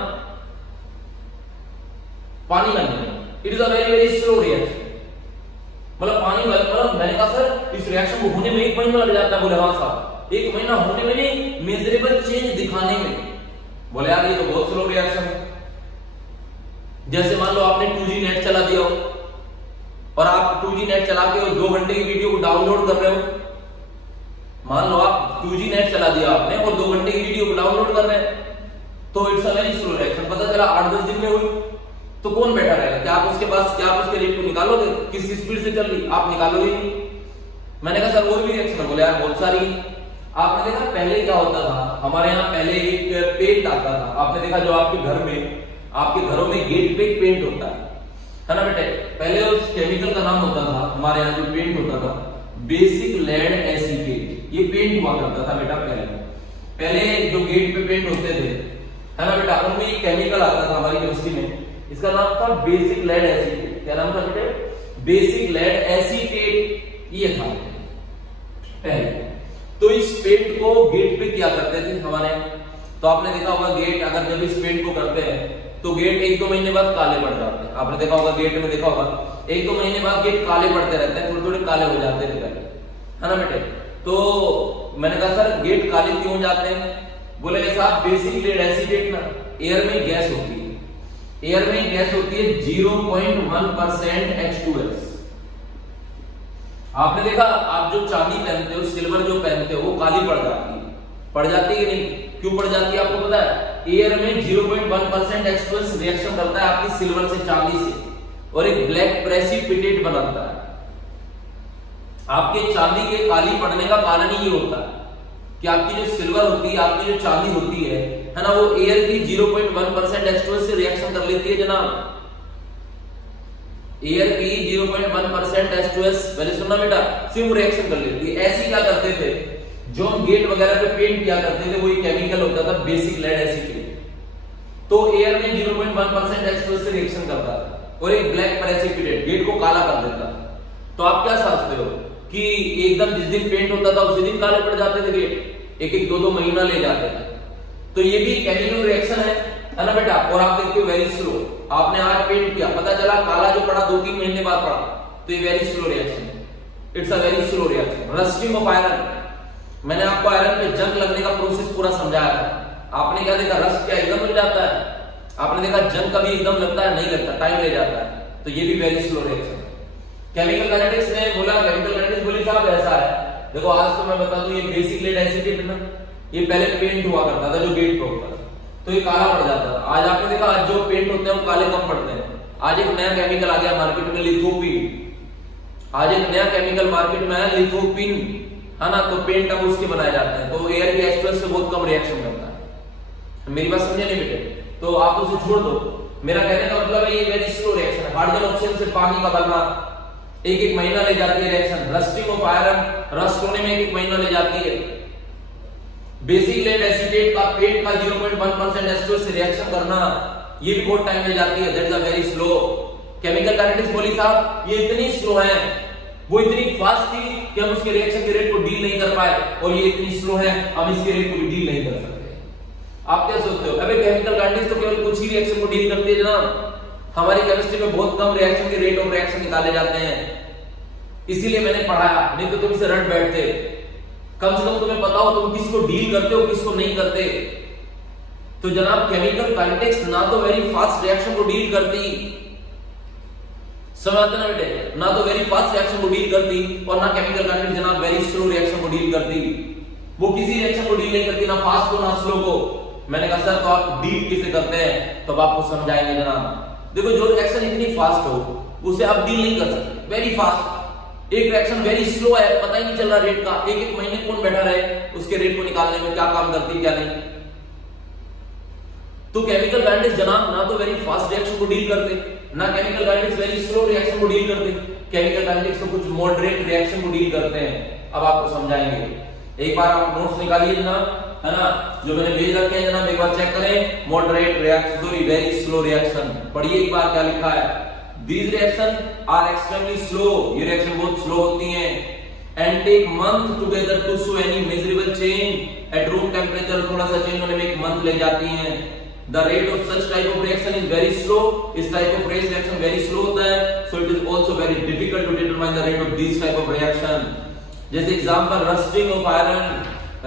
पानी बनने में। It is a very very slow reaction. मतलब पानी मतलब मैंने कहा सर इस रिएक्शन को होने में 1 महीना लग जाता है। बोले हाँ साहब, 1 महीना होने में नहीं, मेजरेबल चेंज दिखाने में। बोले यार ये तो बहुत स्लो रिएक्शन है। जैसे मान लो आपने 2G नेट चला दिया हो और आप 2G नेट चला के 2 घंटे की वीडियो को डाउनलोड कर रहे हो। मान लो आप 2G नेट चला दिया आपने और 2 घंटे की वीडियो को डाउनलोड कर रहे हैं, तो it's a very slow reaction. पता चला 8-10 दिन में हुई, तो कौन बैठा रहेगा? क्या आप उसके पास, क्या आप उसके रेट को निकालोगे? किस स्पीड से चल रही आप निकालोगे नहीं। मैंने कहा सर और भी रिएक्शन है। बोले यार बहुत सारी। आपने देखा पहले क्या होता था, हमारे यहाँ पहले एक पेंट आता था। आपने देखा जो आपके घर में, आपके घरों में गेट पे एक पेंट होता है ना बेटे। पहले उस केमिकल का नाम होता था, हमारे यहाँ जो पेंट होता था, बेसिक लेड एसीटेट। ये पेंट हुआ करता था बेटा पहले जो गेट पे पेंट होते थे, है ना बेटा, उनमें एक केमिकल आता था हमारी केमिस्ट्री में, इसका नाम था बेसिक लेड एसीटेट। क्या नाम था बेटे? Basic lead acetate. ये था पहले। तो इस पेंट को गेट पे क्या करते थे हमारे, तो आपने देखा होगा गेट अगर जब इस पेंट को करते हैं तो गेट 1-2 महीने बाद काले पड़ जाते हैं। आपने देखा होगा गेट में, देखा होगा 1-2 महीने बाद गेट काले पड़ते रहते हैं, थोड़े थोड़े काले हो जाते थे पहले, है ना बेटे। तो मैंने कहा सर गेट काले क्यों जाते हैं? बोले साहब बेसिक लेड एसीटेट ना एयर में गैस होती है, एयर में गैस होती है 0.1% H2S। आपने देखा आप जो चांदी पहनते हो, सिल्वर जो पहनते हो, वो काली पड़ जाती है कि नहीं? क्यों पड़ जाती है आपको पता है? एयर में 0.1% H2S रिएक्शन करता है आपकी सिल्वर से, चांदी से, और एक ब्लैक प्रेसिपिटेट बनाता है। आपके चांदी के काली पड़ने का कारण ही ये होता है कि आपकी जो सिल्वर होती है, आपकी जो चांदी होती है ना, वो एयर की 0.1% H2S से रिएक्शन कर लेती है जनाब। एयर की 0.1% H2S, पहले सुनना बेटा, सिर्फ रिएक्शन कर लेती है। ऐसी क्या करते थे, जो हम गेट वगैरह पे पेंट किया करते थे, वो एक केमिकल होता था बेसिक लेड एसीटेट। तो एयर में 0.1% H2S से रिएक्शन करता था और एक ब्लैक प्रेसिपिटेट गेट को काला कर देता था। तो आप क्या समझते हो कि एकदम जिस दिन पेंट होता था उसी दिन काले पड़ जाते थे गेट, 1-2 महीना ले जाते थे। तो ये भी केमिकल रिएक्शन है ना बेटा। और आप देखते हो वेरी स्लो, आपने आज पेंट किया, पता चला काला जो पड़ा 2-3 महीने बाद पड़ा, तो ये वेरी स्लो रिएक्शन है। It's a very slow reaction. Rusting of iron, मैंने आपको आयरन पे जंग लगने का प्रोसेस पूरा समझाया था। आपने क्या देखा, रस्ट क्या एकदम लग जाता है? आपने देखा जंग कभी एकदम लगता है? नहीं लगता, टाइम ले जाता है। तो ये भी वेरी स्लो रिएक्शन है। केमिकल काइनेटिक्स ने बोला, केमिकल काइनेटिक्स बोली साहब ऐसा है। देखो आज तो मैं बता दूं, ये बेसिक लेड एसीटेट ना, ये पहले पेंट हुआ करता था जो गेट पे होता था, तो ये काला पड़ जाता था। आज आपने देखा आज जो पेंट होते हैं वो काले कम पड़ते हैं। आज एक नया केमिकल आ गया मार्केट में, लिथोपिन। आज एक नया केमिकल मार्केट में आया लिथोपिन, है ना। तो पेंट अब उसके बनाए जाते हैं, तो एयर की H2S से बहुत कम रिएक्शन करता है। मेरी बात समझे नहीं बेटे? तो आप उसे छोड़ दो। मेरा कहने का मतलब है ये वेरी स्लो रिएक्शन है। हाइड्रोजन ऑक्सीजन से पानी का बनना 1-1 महीना ले जाती है reaction. Rusting of iron, rust होने में 1-1 महीना ले जाती है। बेसिक लेड एसीटेट का पेंट का 0.1% H2S से रिएक्शन करना, ये भी बहुत टाइम ले जाती है। That's a very slow. Chemical kinetics बोली साहब ये इतनी स्लो है, वो इतनी फास्ट थी कि हम उसके रिएक्शन के रेट को डील नहीं कर पाए, और ये इतनी स्लो है हम इसके रेट को भी डील नहीं कर सकते। आप क्या सोचते हो? अबे केमिकल काइनेटिक्स तो केवल कुछ ही रिएक्शन को डील करती है जनाब। हमारी केमिस्ट्री में बहुत कम रिएक्शन के रेट ऑफ रिएक्शन निकाले जाते हैं, इसीलिए मैंने पढ़ाया, नहीं तो तुम इसे रट बैठते। कम से कम तुम्हें पता हो तुम किसको डील करते हो, किसको नहीं करते। तो जनाब केमिकल काइनेटिक्स ना तो वेरी फास्ट रिएक्शन को डील करती, समझ आते ना बेटे, ना तो वेरी फास्ट रिएक्शन को डील करती और ना केमिकल काइनेटिक्स जनाब वेरी स्लो रिएक्शन को डील करती। वो किसी रिएक्शन को डील नहीं करती, ना फास्ट को ना स्लो को। मैंने कहा सर तो आप डील किसे करते हैं, तो अब आपको समझाएंगे जनाब। देखो जो रिएक्शन इतनी फास्ट हो उसे आप डील नहीं कर सकते, वेरी फास्ट। एक रिएक्शन वेरी स्लो है, पता ही नहीं चल रहा रेट का, एक एक महीने कौन बैठा रहे उसके रेट को निकालने में, क्या काम करती क्या नहीं। तो केमिकल काइनेटिक्स जनाब ना तो वेरी फास्ट रिएक्शन को डील करते, ना chemical kinetics very slow reaction को डील करते। केमिकल काइनेटिक्स तो कुछ मॉडरेट रिएक्शन को डील करते हैं। अब आपको समझाएंगे। एक बार आप नोट्स निकालिए जनाब, है ना, जो मैंने भेज रखे हैं जनाब, एक बार चेक करें। Moderate reaction, sorry very slow reaction, पढ़िए एक बार क्या लिखा है। These reactions are extremely slow, ये रिएक्शन बहुत स्लो होती हैं, and take month together to show any measurable change at room temperature। थोड़ा सा चेंज होने में एक मंथ ले जाती हैं। The rate of such type of reaction is very slow, इस type of reaction very slow होता है, so it is also very difficult to determine the rate of these type of reaction। जैसे example rusting of iron,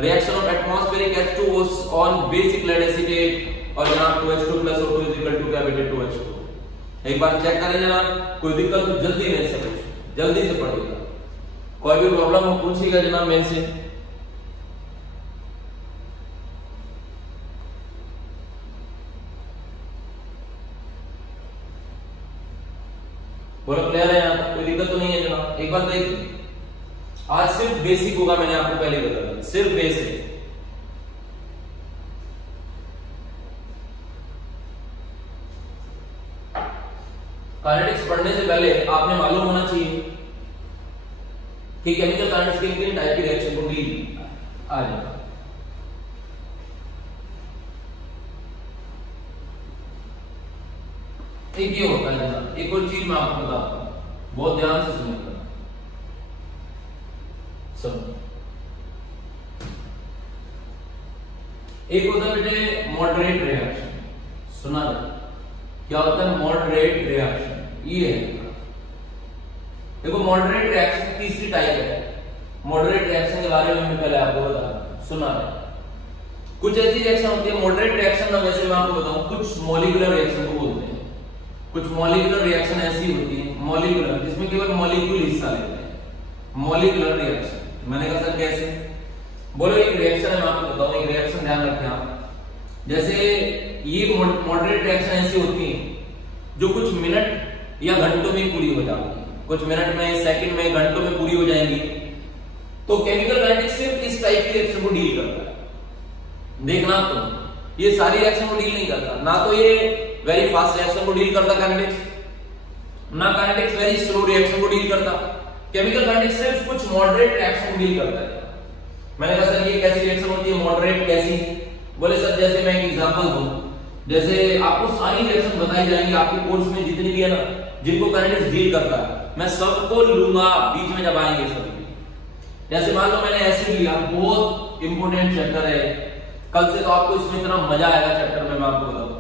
reaction of atmospheric H2O on basic lead acetate, और जनाब 2H2 plus O2 is equal to क्या बेटे 2H2। एक बार check करें जनाब, कोई दिक्कत तो जल्दी मेरे से पूछिए, जल्दी से पढ़िएगा, कोई भी प्रॉब्लम हो पूछिएगा जनाब मेरे से। बोलो क्लियर है यहाँ, कोई दिक्कत तो नहीं है जनाब। एक बार देखिए, आज सिर्फ बेसिक होगा, मैंने आपको पहले बता दिया, सिर्फ बेसिक। काइनेटिक्स पढ़ने से पहले आपने मालूम होना चाहिए कि केमिकल काइनेटिक्स के कितने टाइप की रिएक्शन को डील आ जाएगा। एक ये होता है जनाब, एक और चीज मैं आपको बताता हूं, बहुत ध्यान से सुनिएगा सब। एक होता है बेटे मॉडरेट रिएक्शन, सुना है क्या होता है मॉडरेट रिएक्शन, ये है। देखो मॉडरेट रिएक्शन की तीसरी टाइप है। मॉडरेट रिएक्शन के बारे में मैं पहले आपको बता सुना है। कुछ ऐसी रिएक्शन होती है मॉडरेट रिएक्शन ना, वैसे मैं आपको बताऊं, कुछ मॉलिक्यूलर रिएक्शन को बोलते हैं। कुछ मॉलिक्यूलर रिएक्शन ऐसी होती है, मॉलिक्यूलर, जिसमें केवल मॉलिक्यूल हिस्सा लेते हैं, मॉलिक्यूलर रिएक्शन। मैंने कहा सर कैसे, बोलो एक रिएक्शन है, मैं आपको बताऊं एक रिएक्शन, ध्यान रखें आप। जैसे ये मॉडरेट रिएक्शन ऐसी होती है जो कुछ मिनट या घंटों में पूरी हो जाती है, कुछ मिनट में, सेकंड में, घंटों में पूरी हो जाएंगी। तो केमिकल काइनेटिक्स सिर्फ इस टाइप की रिएक्शन को डील करता है। देखना तो ये सारी रिएक्शन को डील नहीं करता, ना तो ये वेरी फास्ट रिएक्शन को डील करता काइनेटिक्स, ना काइनेटिक्स वेरी स्लो रिएक्शन को डील करता। केमिकल काइनेटिक्स सिर्फ कुछ मॉडरेट रिएक्शन को डील करता है। मैंने कहा सर ये कैसी रिएक्शन होती है मॉडरेट, कैसी? बोले सर जैसे मैं एक एग्जांपल दूं, जैसे आपको सारी रिएक्शन बताई जाएंगी आपके कोर्स में जितनी भी है ना, जिनको काइनेटिक्स डील करता है, मैं सबको लूंगा बीच में जब आएंगे सभी। जैसे मान लो मैंने एसिड लिया, बहुत इंपोर्टेंट चैप्टर है, कल से तो आपको इसमें इतना मजा आएगा चैप्टर में, मैं आपको बताऊं।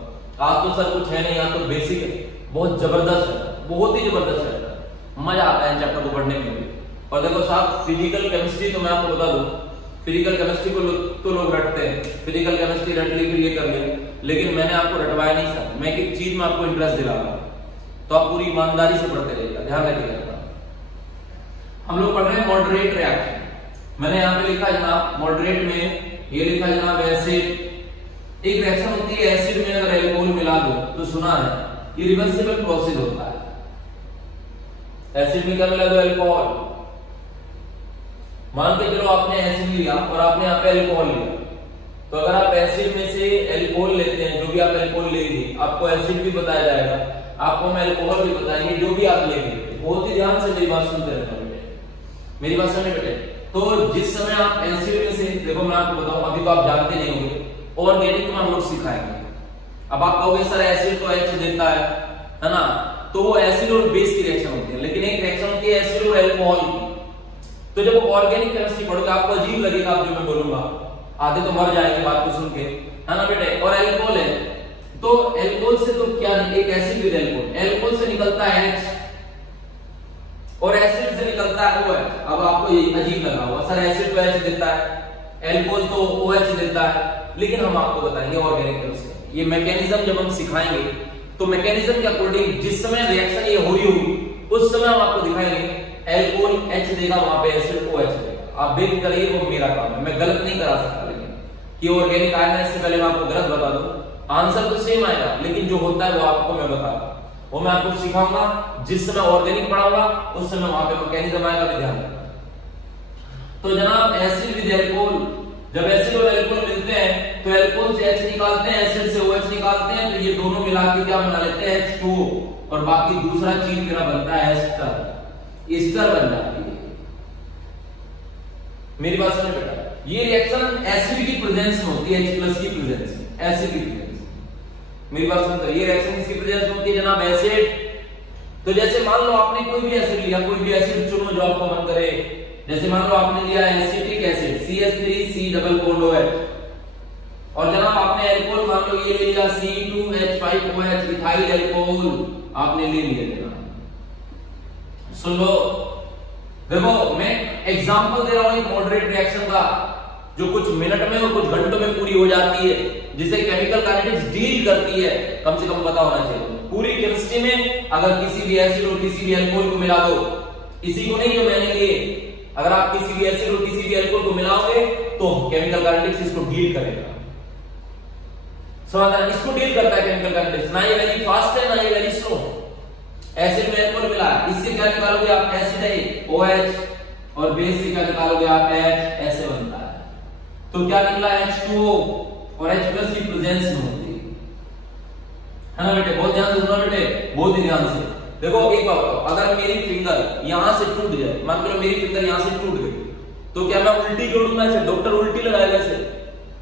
आज तो सर कुछ है नहीं, आज तो बेसिक है, बहुत जबरदस्त है, बहुत ही जबरदस्त चैप्टर, मजा आता है चैप्टर को पढ़ने में भी। और देखो साहब फिजिकल केमिस्ट्री तो मैं आपको बता दूं, फिजिकल केमिस्ट्री को तो लोग रटते हैं, फिजिकल केमिस्ट्री रट ली फिर ये कर ले, लेकिन मैंने आपको रटवाया नहीं सर, मैं एक चीज में आपको इंटरेस्ट दिला रहा हूं, तो आप पूरी ईमानदारी से पढ़ते रहिएगा, ध्यान रखिएगा। हम लोग पढ़ रहे हैं मॉडरेट रिएक्शन। मैंने यहाँ पे लिखा जनाब मॉडरेट में, ये लिखा जनाब एसिड। एक रिएक्शन होती है एसिड में अगर एल्कोहल मिला दो तो सुना है ये रिवर्सिबल प्रोसेस होता है। एसिड में क्या मिला दो? एल्कोहल। मान के चलो आपने एसिड लिया और आपने यहाँ पे एल्कोहल लिया, तो अगर आप एसिड में से एल्कोहल लेते हैं, जो भी आप एल्कोहल लेंगे, आपको एसिड भी बताया जाएगा, आपको हम एल्कोहल भी बताएंगे, जो भी आप लेंगे। बहुत ही ध्यान से मेरी बात सुनते रहना बेटे, मेरी बात सुनिए बेटे। तो जिस समय आप एसिड में से, देखो मैं आपको बताऊं, अभी तो आप जानते नहीं होंगे, ऑर्गेनिक में हम लोग सिखाएंगे। अब आप कहोगे सर एसिड तो H देता है ना, तो वो एसिड और बेस की रिएक्शन होती है, लेकिन एक रिएक्शन होती है एसिड और एल्कोहल की। तो जब ऑर्गेनिक केमिस्ट्री पढ़ोगे आपको अजीब लगेगा आप जो मैं बोलूंगा, आधे तो मर जाएंगे बात को सुन के, है ना बेटे। और एल्कोहल है, तो एल्कोहल से तो क्या, एक एसिड विद एल्कोहल, एल्कोहल से निकलता है H और एसिड से निकलता है OH। अब आपको ये अजीब लगा होगा, सर एसिड तो H देता है, एल्कोहल तो OH देता है, लेकिन हम आपको बताएंगे ऑर्गेनिक केमिस्ट्री। ये मैकेनिज्म जब हम सिखाएंगे तो मैकेनिज्म के अकॉर्डिंग जिस समय रिएक्शन ये हो रही होगी उस समय हम आपको दिखाएंगे एल्कोहल H देगा, वहां पे एसिड OH देगा। आप बेफिक्र रहिए, वो मेरा काम है, मैं गलत नहीं करा सकता। लेकिन कि ऑर्गेनिक आया ना, इससे पहले मैं आपको गलत बता दूं, आंसर तो सेम आएगा, लेकिन जो होता है वो आपको मैं बता रहा हूं, वो मैं आपको सिखाऊंगा। जिस समय ऑर्गेनिक पढ़ाऊंगा उस समय वहां पे मैकेनिज्म आएगा, भी ध्यान रखना। तो जनाब एसिड विद एल्कोहल, जब एसिड और एल्कोहल मिलते हैं तो एल्कोहल से H निकालते हैं, एसिड से OH निकालते हैं, तो ये दोनों मिला के क्या बना लेते हैं H2O, और बाकी दूसरा चीज मेरा बनता है एस्टर, एस्टर बन जाती है। मेरी बात समझ बेटा, ये रिएक्शन एसिड की प्रेजेंस में होती है, H+ की प्रेजेंस में, एसिड की प्रेजेंस में। मेरी बात सुनते, ये रिएक्शन किसकी प्रेजेंस में होती है जनाब? एसिड। तो जैसे मान लो आपने कोई भी एसिड लिया, कोई भी एसिड चुनो जो आपको मन करे, जैसे मान लो आपने लिया acetic acid CH3C double bond OH, और जनाब आपने एल्कोहल मान लो ये ले लिया C2H5OH इथाइल एल्कोहल आपने ले लिया। सुन लो, देखो मैं एग्जांपल दे रहा हूं एक मॉडरेट रिएक्शन का, जो कुछ मिनट में और कुछ घंटों में पूरी हो जाती है, जिसे केमिकल काइनेटिक्स डील करती है, कम से कम पता होना चाहिए। पूरी केमिस्ट्री में अगर किसी भी एसिड और किसी भी एल्कोहल को मिला दो, इसी को नहीं जो मैंने लिए, अगर आप किसी भी एसिड और किसी भी एल्कोहल को मिलाओगे तो केमिकल काइनेटिक्स इसको डील करेगा। समझना, इसको डील करता है केमिकल काइनेटिक्स। ना ये वेरी फास्ट है, ना ये वेरी स्लो। एसिड में एल्कोहल मिला, इससे क्या निकालोगे आप? एसिड है OH, और बेस से क्या निकालोगे आप? H, ऐसे बनता है। तो क्या निकला? H2O, और H+ की प्रेजेंस में होती है ना बेटे? बहुत ध्यान से सुनना बेटे, बहुत ही ध्यान से देखो। एक बात, अगर मेरी फिंगर यहां से टूट जाए, मान लो मेरी फिंगर यहां से टूट गई, तो क्या मैं उल्टी जोड़ूंगा इसे? डॉक्टर उल्टी लगाएगा इसे?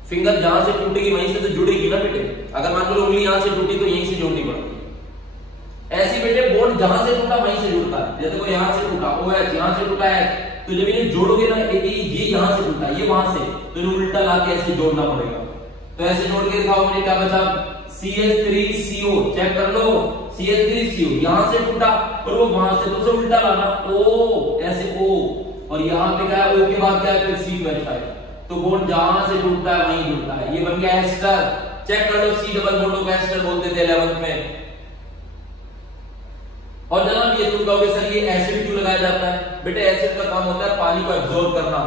फिंगर जहां से टूटेगी वहीं से तो जुड़ेगी ना बेटे। अगर मान लो उंगली यहां से टूटी तो यहीं से जोड़नी पड़ती है। ऐसी बेटे बोर्ड जहां से टूटा वहीं से जुड़ता है। जैसे कोई यहां से टूटा OH, यहां से टूटा है, तो जब इन्हें जोड़ोगे ना, ये यहां से टूटा, ये वहां से, तो इन्हें उल्टा लाके ऐसे जोड़ना पड़ेगा। तो ऐसे जोड़ के दिखाओ, मुझे क्या बचा? CH3CO, चेक कर लो, CH3CO यहां से टूटा और वो वहां से, तो उसे उल्टा लाना, O ऐसे O, और यहां पे क्या है? O के बाद क्या है? फिर C2H5। तो बॉन्ड जहां से टूटता है वहीं जुड़ता है, ये बन गया एस्टर। चेक कर लो, C डबल बॉन्ड को एस्टर बोलते थे 11th में। और जनाब ये तुम कहोगे सर ये एसिड क्यों लगाया जाता है? बेटे एसिड का काम होता है पानी को एब्जॉर्ब करना।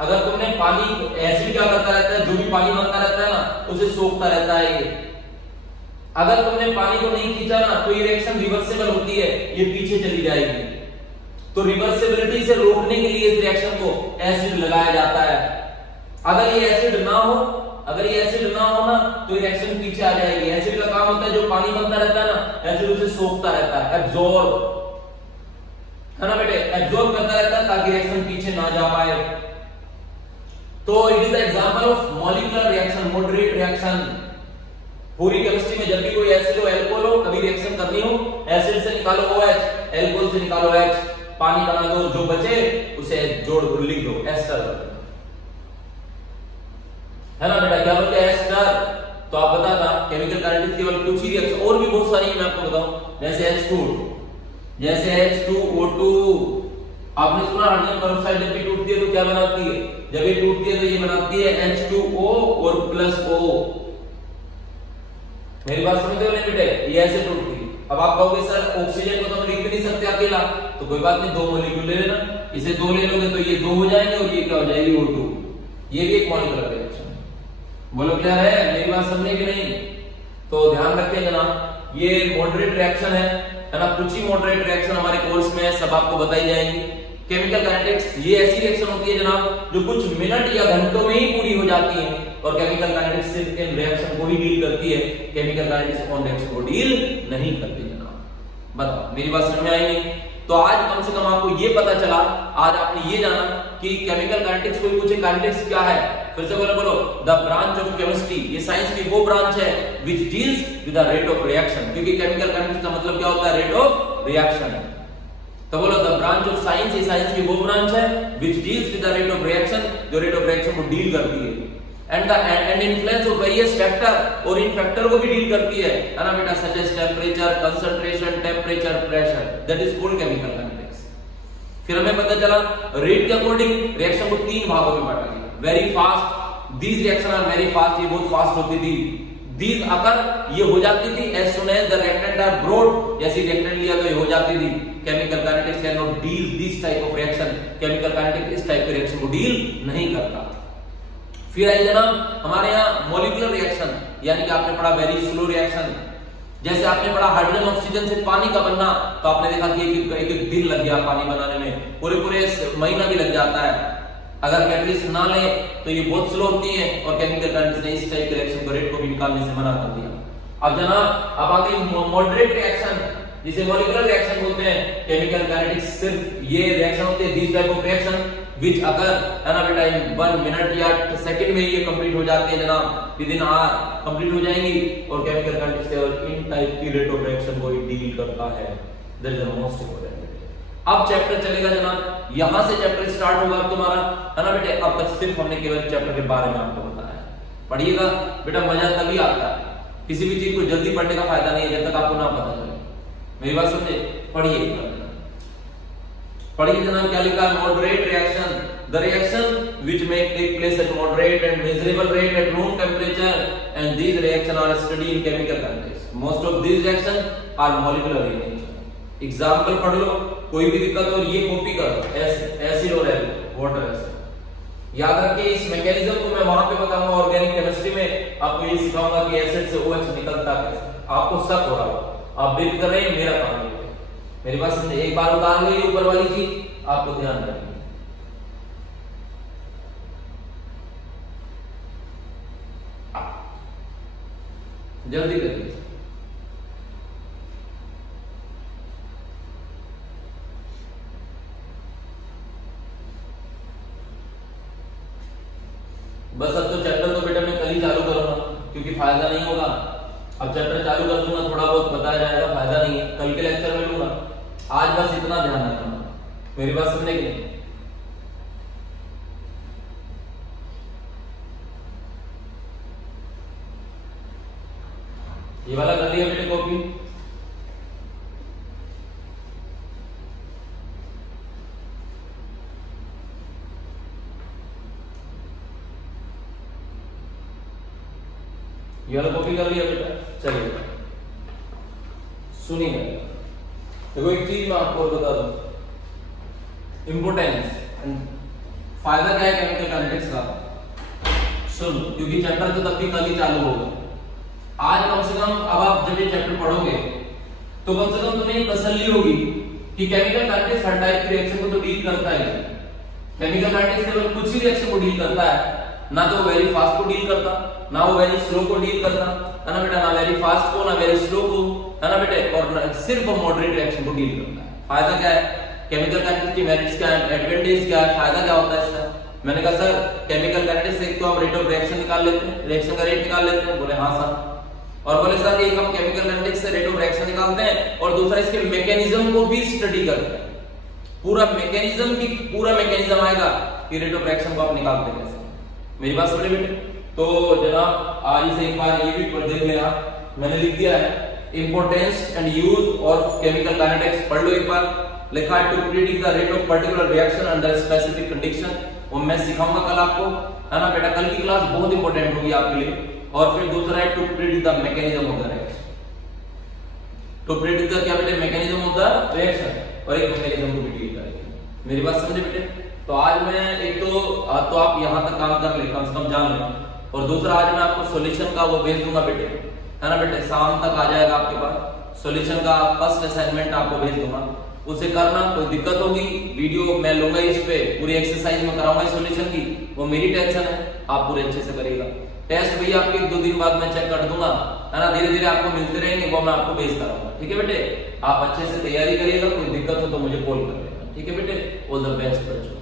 अगर तुमने पानी, एसिड क्या करता रहता है? जो भी पानी बनता रहता है ना, उसे सोखता रहता है ये। अगर तुमने पानी को नहीं खींचा ना, तो ये रिएक्शन रिवर्सिबल होती है, ये पीछे चली जाएगी। तो रिवर्सिबिलिटी से रोकने के लिए इस रिएक्शन को एसिड लगाया जाता है। अगर ये एसिड ना हो, अगर ये एसिड ना हो ना, तो रिएक्शन पीछे आ जाएगी। एसिड का काम होता है जो पानी बनता रहता है ना, एसिड उसे सोखता रहता है, एब्जॉर्ब, है ना बेटे? एब्जॉर्ब करता रहता है ताकि रिएक्शन पीछे ना जा पाए। तो it is the example of molecular reaction, moderate reaction. पूरी केमिस्ट्री में जब भी कोई एसिड हो, एल्कोहल हो, कभी रिएक्शन करनी हो, एसिड से निकालो OH, एल्कोहल से निकालो H, पानी बना दो, जो बचे उसे जोड़ दो, लिख दो, एस्टर, है ना बेटा? क्या बोलते हैं? एस्टर। तो आप बता था केमिकल काइनेटिक्स केवल कुछ ही रिएक्शन, और भी बहुत सारी मैं आपको बताऊं, जैसे H2, जैसे H2O2, आपने सुना हाइड्रोजन पेरोक्साइड जब भी टूटती है तो क्या बनाती है? जब ये टूटती है तो ये बनाती है H2O और +O। मेरी बात समझते हो नहीं बेटे? ये ऐसे टूटती है। अब आप कहोगे सर ऑक्सीजन को तो हम लिख भी नहीं सकते अकेला, तो कोई बात नहीं, 2 मॉलिक्यूल ले लेना, इसे 2 ले लोगे तो ये 2 हो जाएंगे, और ये क्या हो जाएगी? O2। ये भी एक मॉलिक्यूलर रिएक्शन है। बोलो क्लियर है? मेरी बात समझे कि नहीं? तो ध्यान रखें जनाब, ये मॉडरेट रिएक्शन है ना? कुछ ही मॉडरेट रिएक्शन हमारे कोर्स में है, सब आपको बताई जाएंगी। केमिकल काइनेटिक्स ये ऐसी रिएक्शन होती है जनाब जो कुछ मिनट या घंटों में ही पूरी हो जाती है, और केमिकल काइनेटिक्स सिर्फ इन रिएक्शन को ही डील करती है, केमिकल काइनेटिक्स ऑन रिएक्शन को डील नहीं करती जनाब। बताओ मेरी बात समझ में आई नहीं? तो आज कम से कम आपको ये पता चला, आज आपने ये जाना कि केमिकल काइनेटिक्स कोई पूछे काइनेटिक्स क्या है, फिर से बोलो द ब्रांच ऑफ केमिस्ट्री, ये साइंस की वो ब्रांच है which deals with the rate of reaction, क्योंकि केमिकल काइनेटिक्स का मतलब क्या होता है? Rate of reaction. तो बोलो द ब्रांच ऑफ साइंस, ये साइंस की वो ब्रांच है which deals with the rate of reaction, जो रेट ऑफ रिएक्शन को डील करती है, and influence of various factor, और इन फैक्टर को भी डील करती है ना बेटा? Such as temperature, concentration, temperature, pressure, that is called chemical kinetics. फिर हमें पता चला रेट के अकॉर्डिंग रिएक्शन को 3 भागों में बांटा गया। Very fast, these reaction are very fast, ये बहुत फास्ट होती थी। दीज अकर, ये हो जाती थी as soon as the reactant are brought, जैसे रिएक्टेंट लिया तो ये हो जाती थी। Chemical kinetics can not deal this type of reaction, chemical kinetics इस टाइप के रिएक्शन को डील नहीं करता। फिर आई जनाब हमारे यहाँ मॉलिक्यूलर रिएक्शन, यानी कि आपने पढ़ा वेरी स्लो रिएक्शन। जैसे आपने पढ़ा हाइड्रोजन ऑक्सीजन से पानी का बनना, तो आपने देखा कि एक दिन लग गया पानी बनाने में, पूरे महीना भी लग जाता है। अगर कैटलिस्ट ना ले तो ये बहुत स्लो होती है, और केमिकल काइनेटिक्स ने इस टाइप के रिएक्शन को रेट को भी निकालने से मना कर दिया। अब जनाब अब आ गई मॉडरेट रिएक्शन, जिसे मॉलिक्यूलर रिएक्शन बोलते हैं। केमिकल काइनेटिक्स सिर्फ ये रिएक्शन होते हैं, this type of reaction which occur है ना बेटा इन 1 मिनट या सेकंड में ये कंप्लीट हो जाते हैं जनाब, विद इन आवर कंप्लीट हो जाएंगी। और केमिकल काइनेटिक्स इन टाइप की रेट ऑफ रिएक्शन को डील करता है। That is the most important. अब चैप्टर चलेगा जनाब, यहां से चैप्टर स्टार्ट होगा तुम्हारा, है ना बेटे। अब तक सिर्फ हमने केवल चैप्टर के बारे में आपको बताया है। पढ़िएगा बेटा, मजा तभी आता है। किसी भी चीज को जल्दी पढ़ने का फायदा नहीं है जब तक आपको ना पता चले। मेरी बात समझे? पढ़िए जनाब, क्या लिखा है? Moderate reaction, the reaction which may take place at moderate and measurable rate at room temperature, and these reactions are studied in chemical kinetics. Most of these reactions are molecular in nature. Example पढ़ लो, कोई भी दिक्कत हो ये copy करो, acid और water acid. याद रखिए इस मैकेनिज्म को मैं वहां पे बताऊंगा ऑर्गेनिक केमिस्ट्री में, आपको ये सिखाऊंगा कि एसिड से OH निकलता कैसे। आपको शक हो रहा हो, आप बेफिक्र रहिए, मेरा काम है। मेरी बात समझे? एक बार उतार ली ऊपर वाली चीज, आपको ध्यान रखिए। जल्दी करिए। बस अब तो चैप्टर तो बेटा मैं कल ही चालू करूंगा, क्योंकि फायदा नहीं होगा। अब चैप्टर चालू कर दूंगा, थोड़ा बहुत बताया जाएगा, फायदा नहीं है। कल के लेक्चर में लूंगा। आज बस इतना ध्यान रखना, मेरी बात समझने की नहीं। ये वाला कर लिया बेटे कॉपी। ये वाला कॉपी कर लिया बेटा। चलिए सुनिए, देखो एक चीज मैं आपको बता दूं, इंपोर्टेंस फायदा क्या है केमिकल काइनेटिक्स का। सुन, क्योंकि चैप्टर तो तब भी कल ही चालू होगा। आज कम से कम अब आप जब ये चैप्टर पढ़ोगे तो कम से कम तुम्हें तसल्ली होगी कि केमिकल काइनेटिक्स हर टाइप के रिएक्शन को तो डील करता है। केमिकल काइनेटिक्स केवल कुछ ही रिएक्शन को डील करता है, ना तो वेरी फास्ट को डील करता, ना वो वेरी स्लो को डील करता, है ना बेटा, ना वेरी फास्ट को ना वेरी स्लो को, है ना बेटे, और सिर्फ मॉडरेट रिएक्शन को डील करता है। फायदा क्या है केमिकल काइनेटिक्स की, मेरिट्स क्या है, एडवांटेज क्या है, फायदा क्या होता है इसका? मैंने कहा सर केमिकल काइनेटिक्स से एक तो आप रेट ऑफ रिएक्शन निकाल लेते हैं, रिएक्शन का रेट निकाल लेते हैं। बोले हाँ सर। और बोले सर एक हम केमिकल काइनेटिक्स से रेट ऑफ रिएक्शन निकालते हैं, और दूसरा इसके मैकेनिज्म को भी स्टडी करते हैं। पूरा मैकेनिज्म आएगा कि रेट ऑफ रिएक्शन को आप निकालते हैं कैसे। मेरी बात समझे बेटे? तो जनाब आज से एक बार ये भी पढ़ देख लेना, मैंने लिख दिया है importance and use of chemical kinetics. पढ़ लो एक बार। लिखा है to predict the rate of particular reaction under specific condition. वो मैं सिखाऊंगा कल आपको, है ना बेटा। कल की क्लास बहुत इंपॉर्टेंट होगी आपके लिए। और फिर दूसरा है to predict the mechanism of the reaction. To predict the क्या बेटे? मैकेनिज्म ऑफ द रिएक्शन, और एक मैकेनिज्म को भी डील करेंगे। मेरी बात समझे बेटे? तो आज मैं एक तो आप यहां तक काम कर ले, कम से कम जान ले। और दूसरा आज मैं आपको सॉल्यूशन का वो भेज दूंगा बेटे, है ना बेटे। शाम तक आ जाएगा आपके पास सॉल्यूशन का फर्स्ट असाइनमेंट, आपको भेज दूंगा, उसे करना। कोई दिक्कत होगी वीडियो मैं लूंगा इस पे, पूरी एक्सरसाइज में कराऊंगा सॉल्यूशन की, वो मेरी टेंशन है, आप पूरे अच्छे से करिएगा। टेस्ट भैया आपके 1-2 दिन बाद मैं चेक कर दूंगा, है ना। धीरे धीरे आपको मिलते रहेंगे, वो मैं आपको भेज कराऊंगा। ठीक है बेटे? आप अच्छे से तैयारी करिएगा, कोई दिक्कत हो तो मुझे कॉल कर लेना। ठीक है बेटे? ऑल द बेस्ट बच्चों।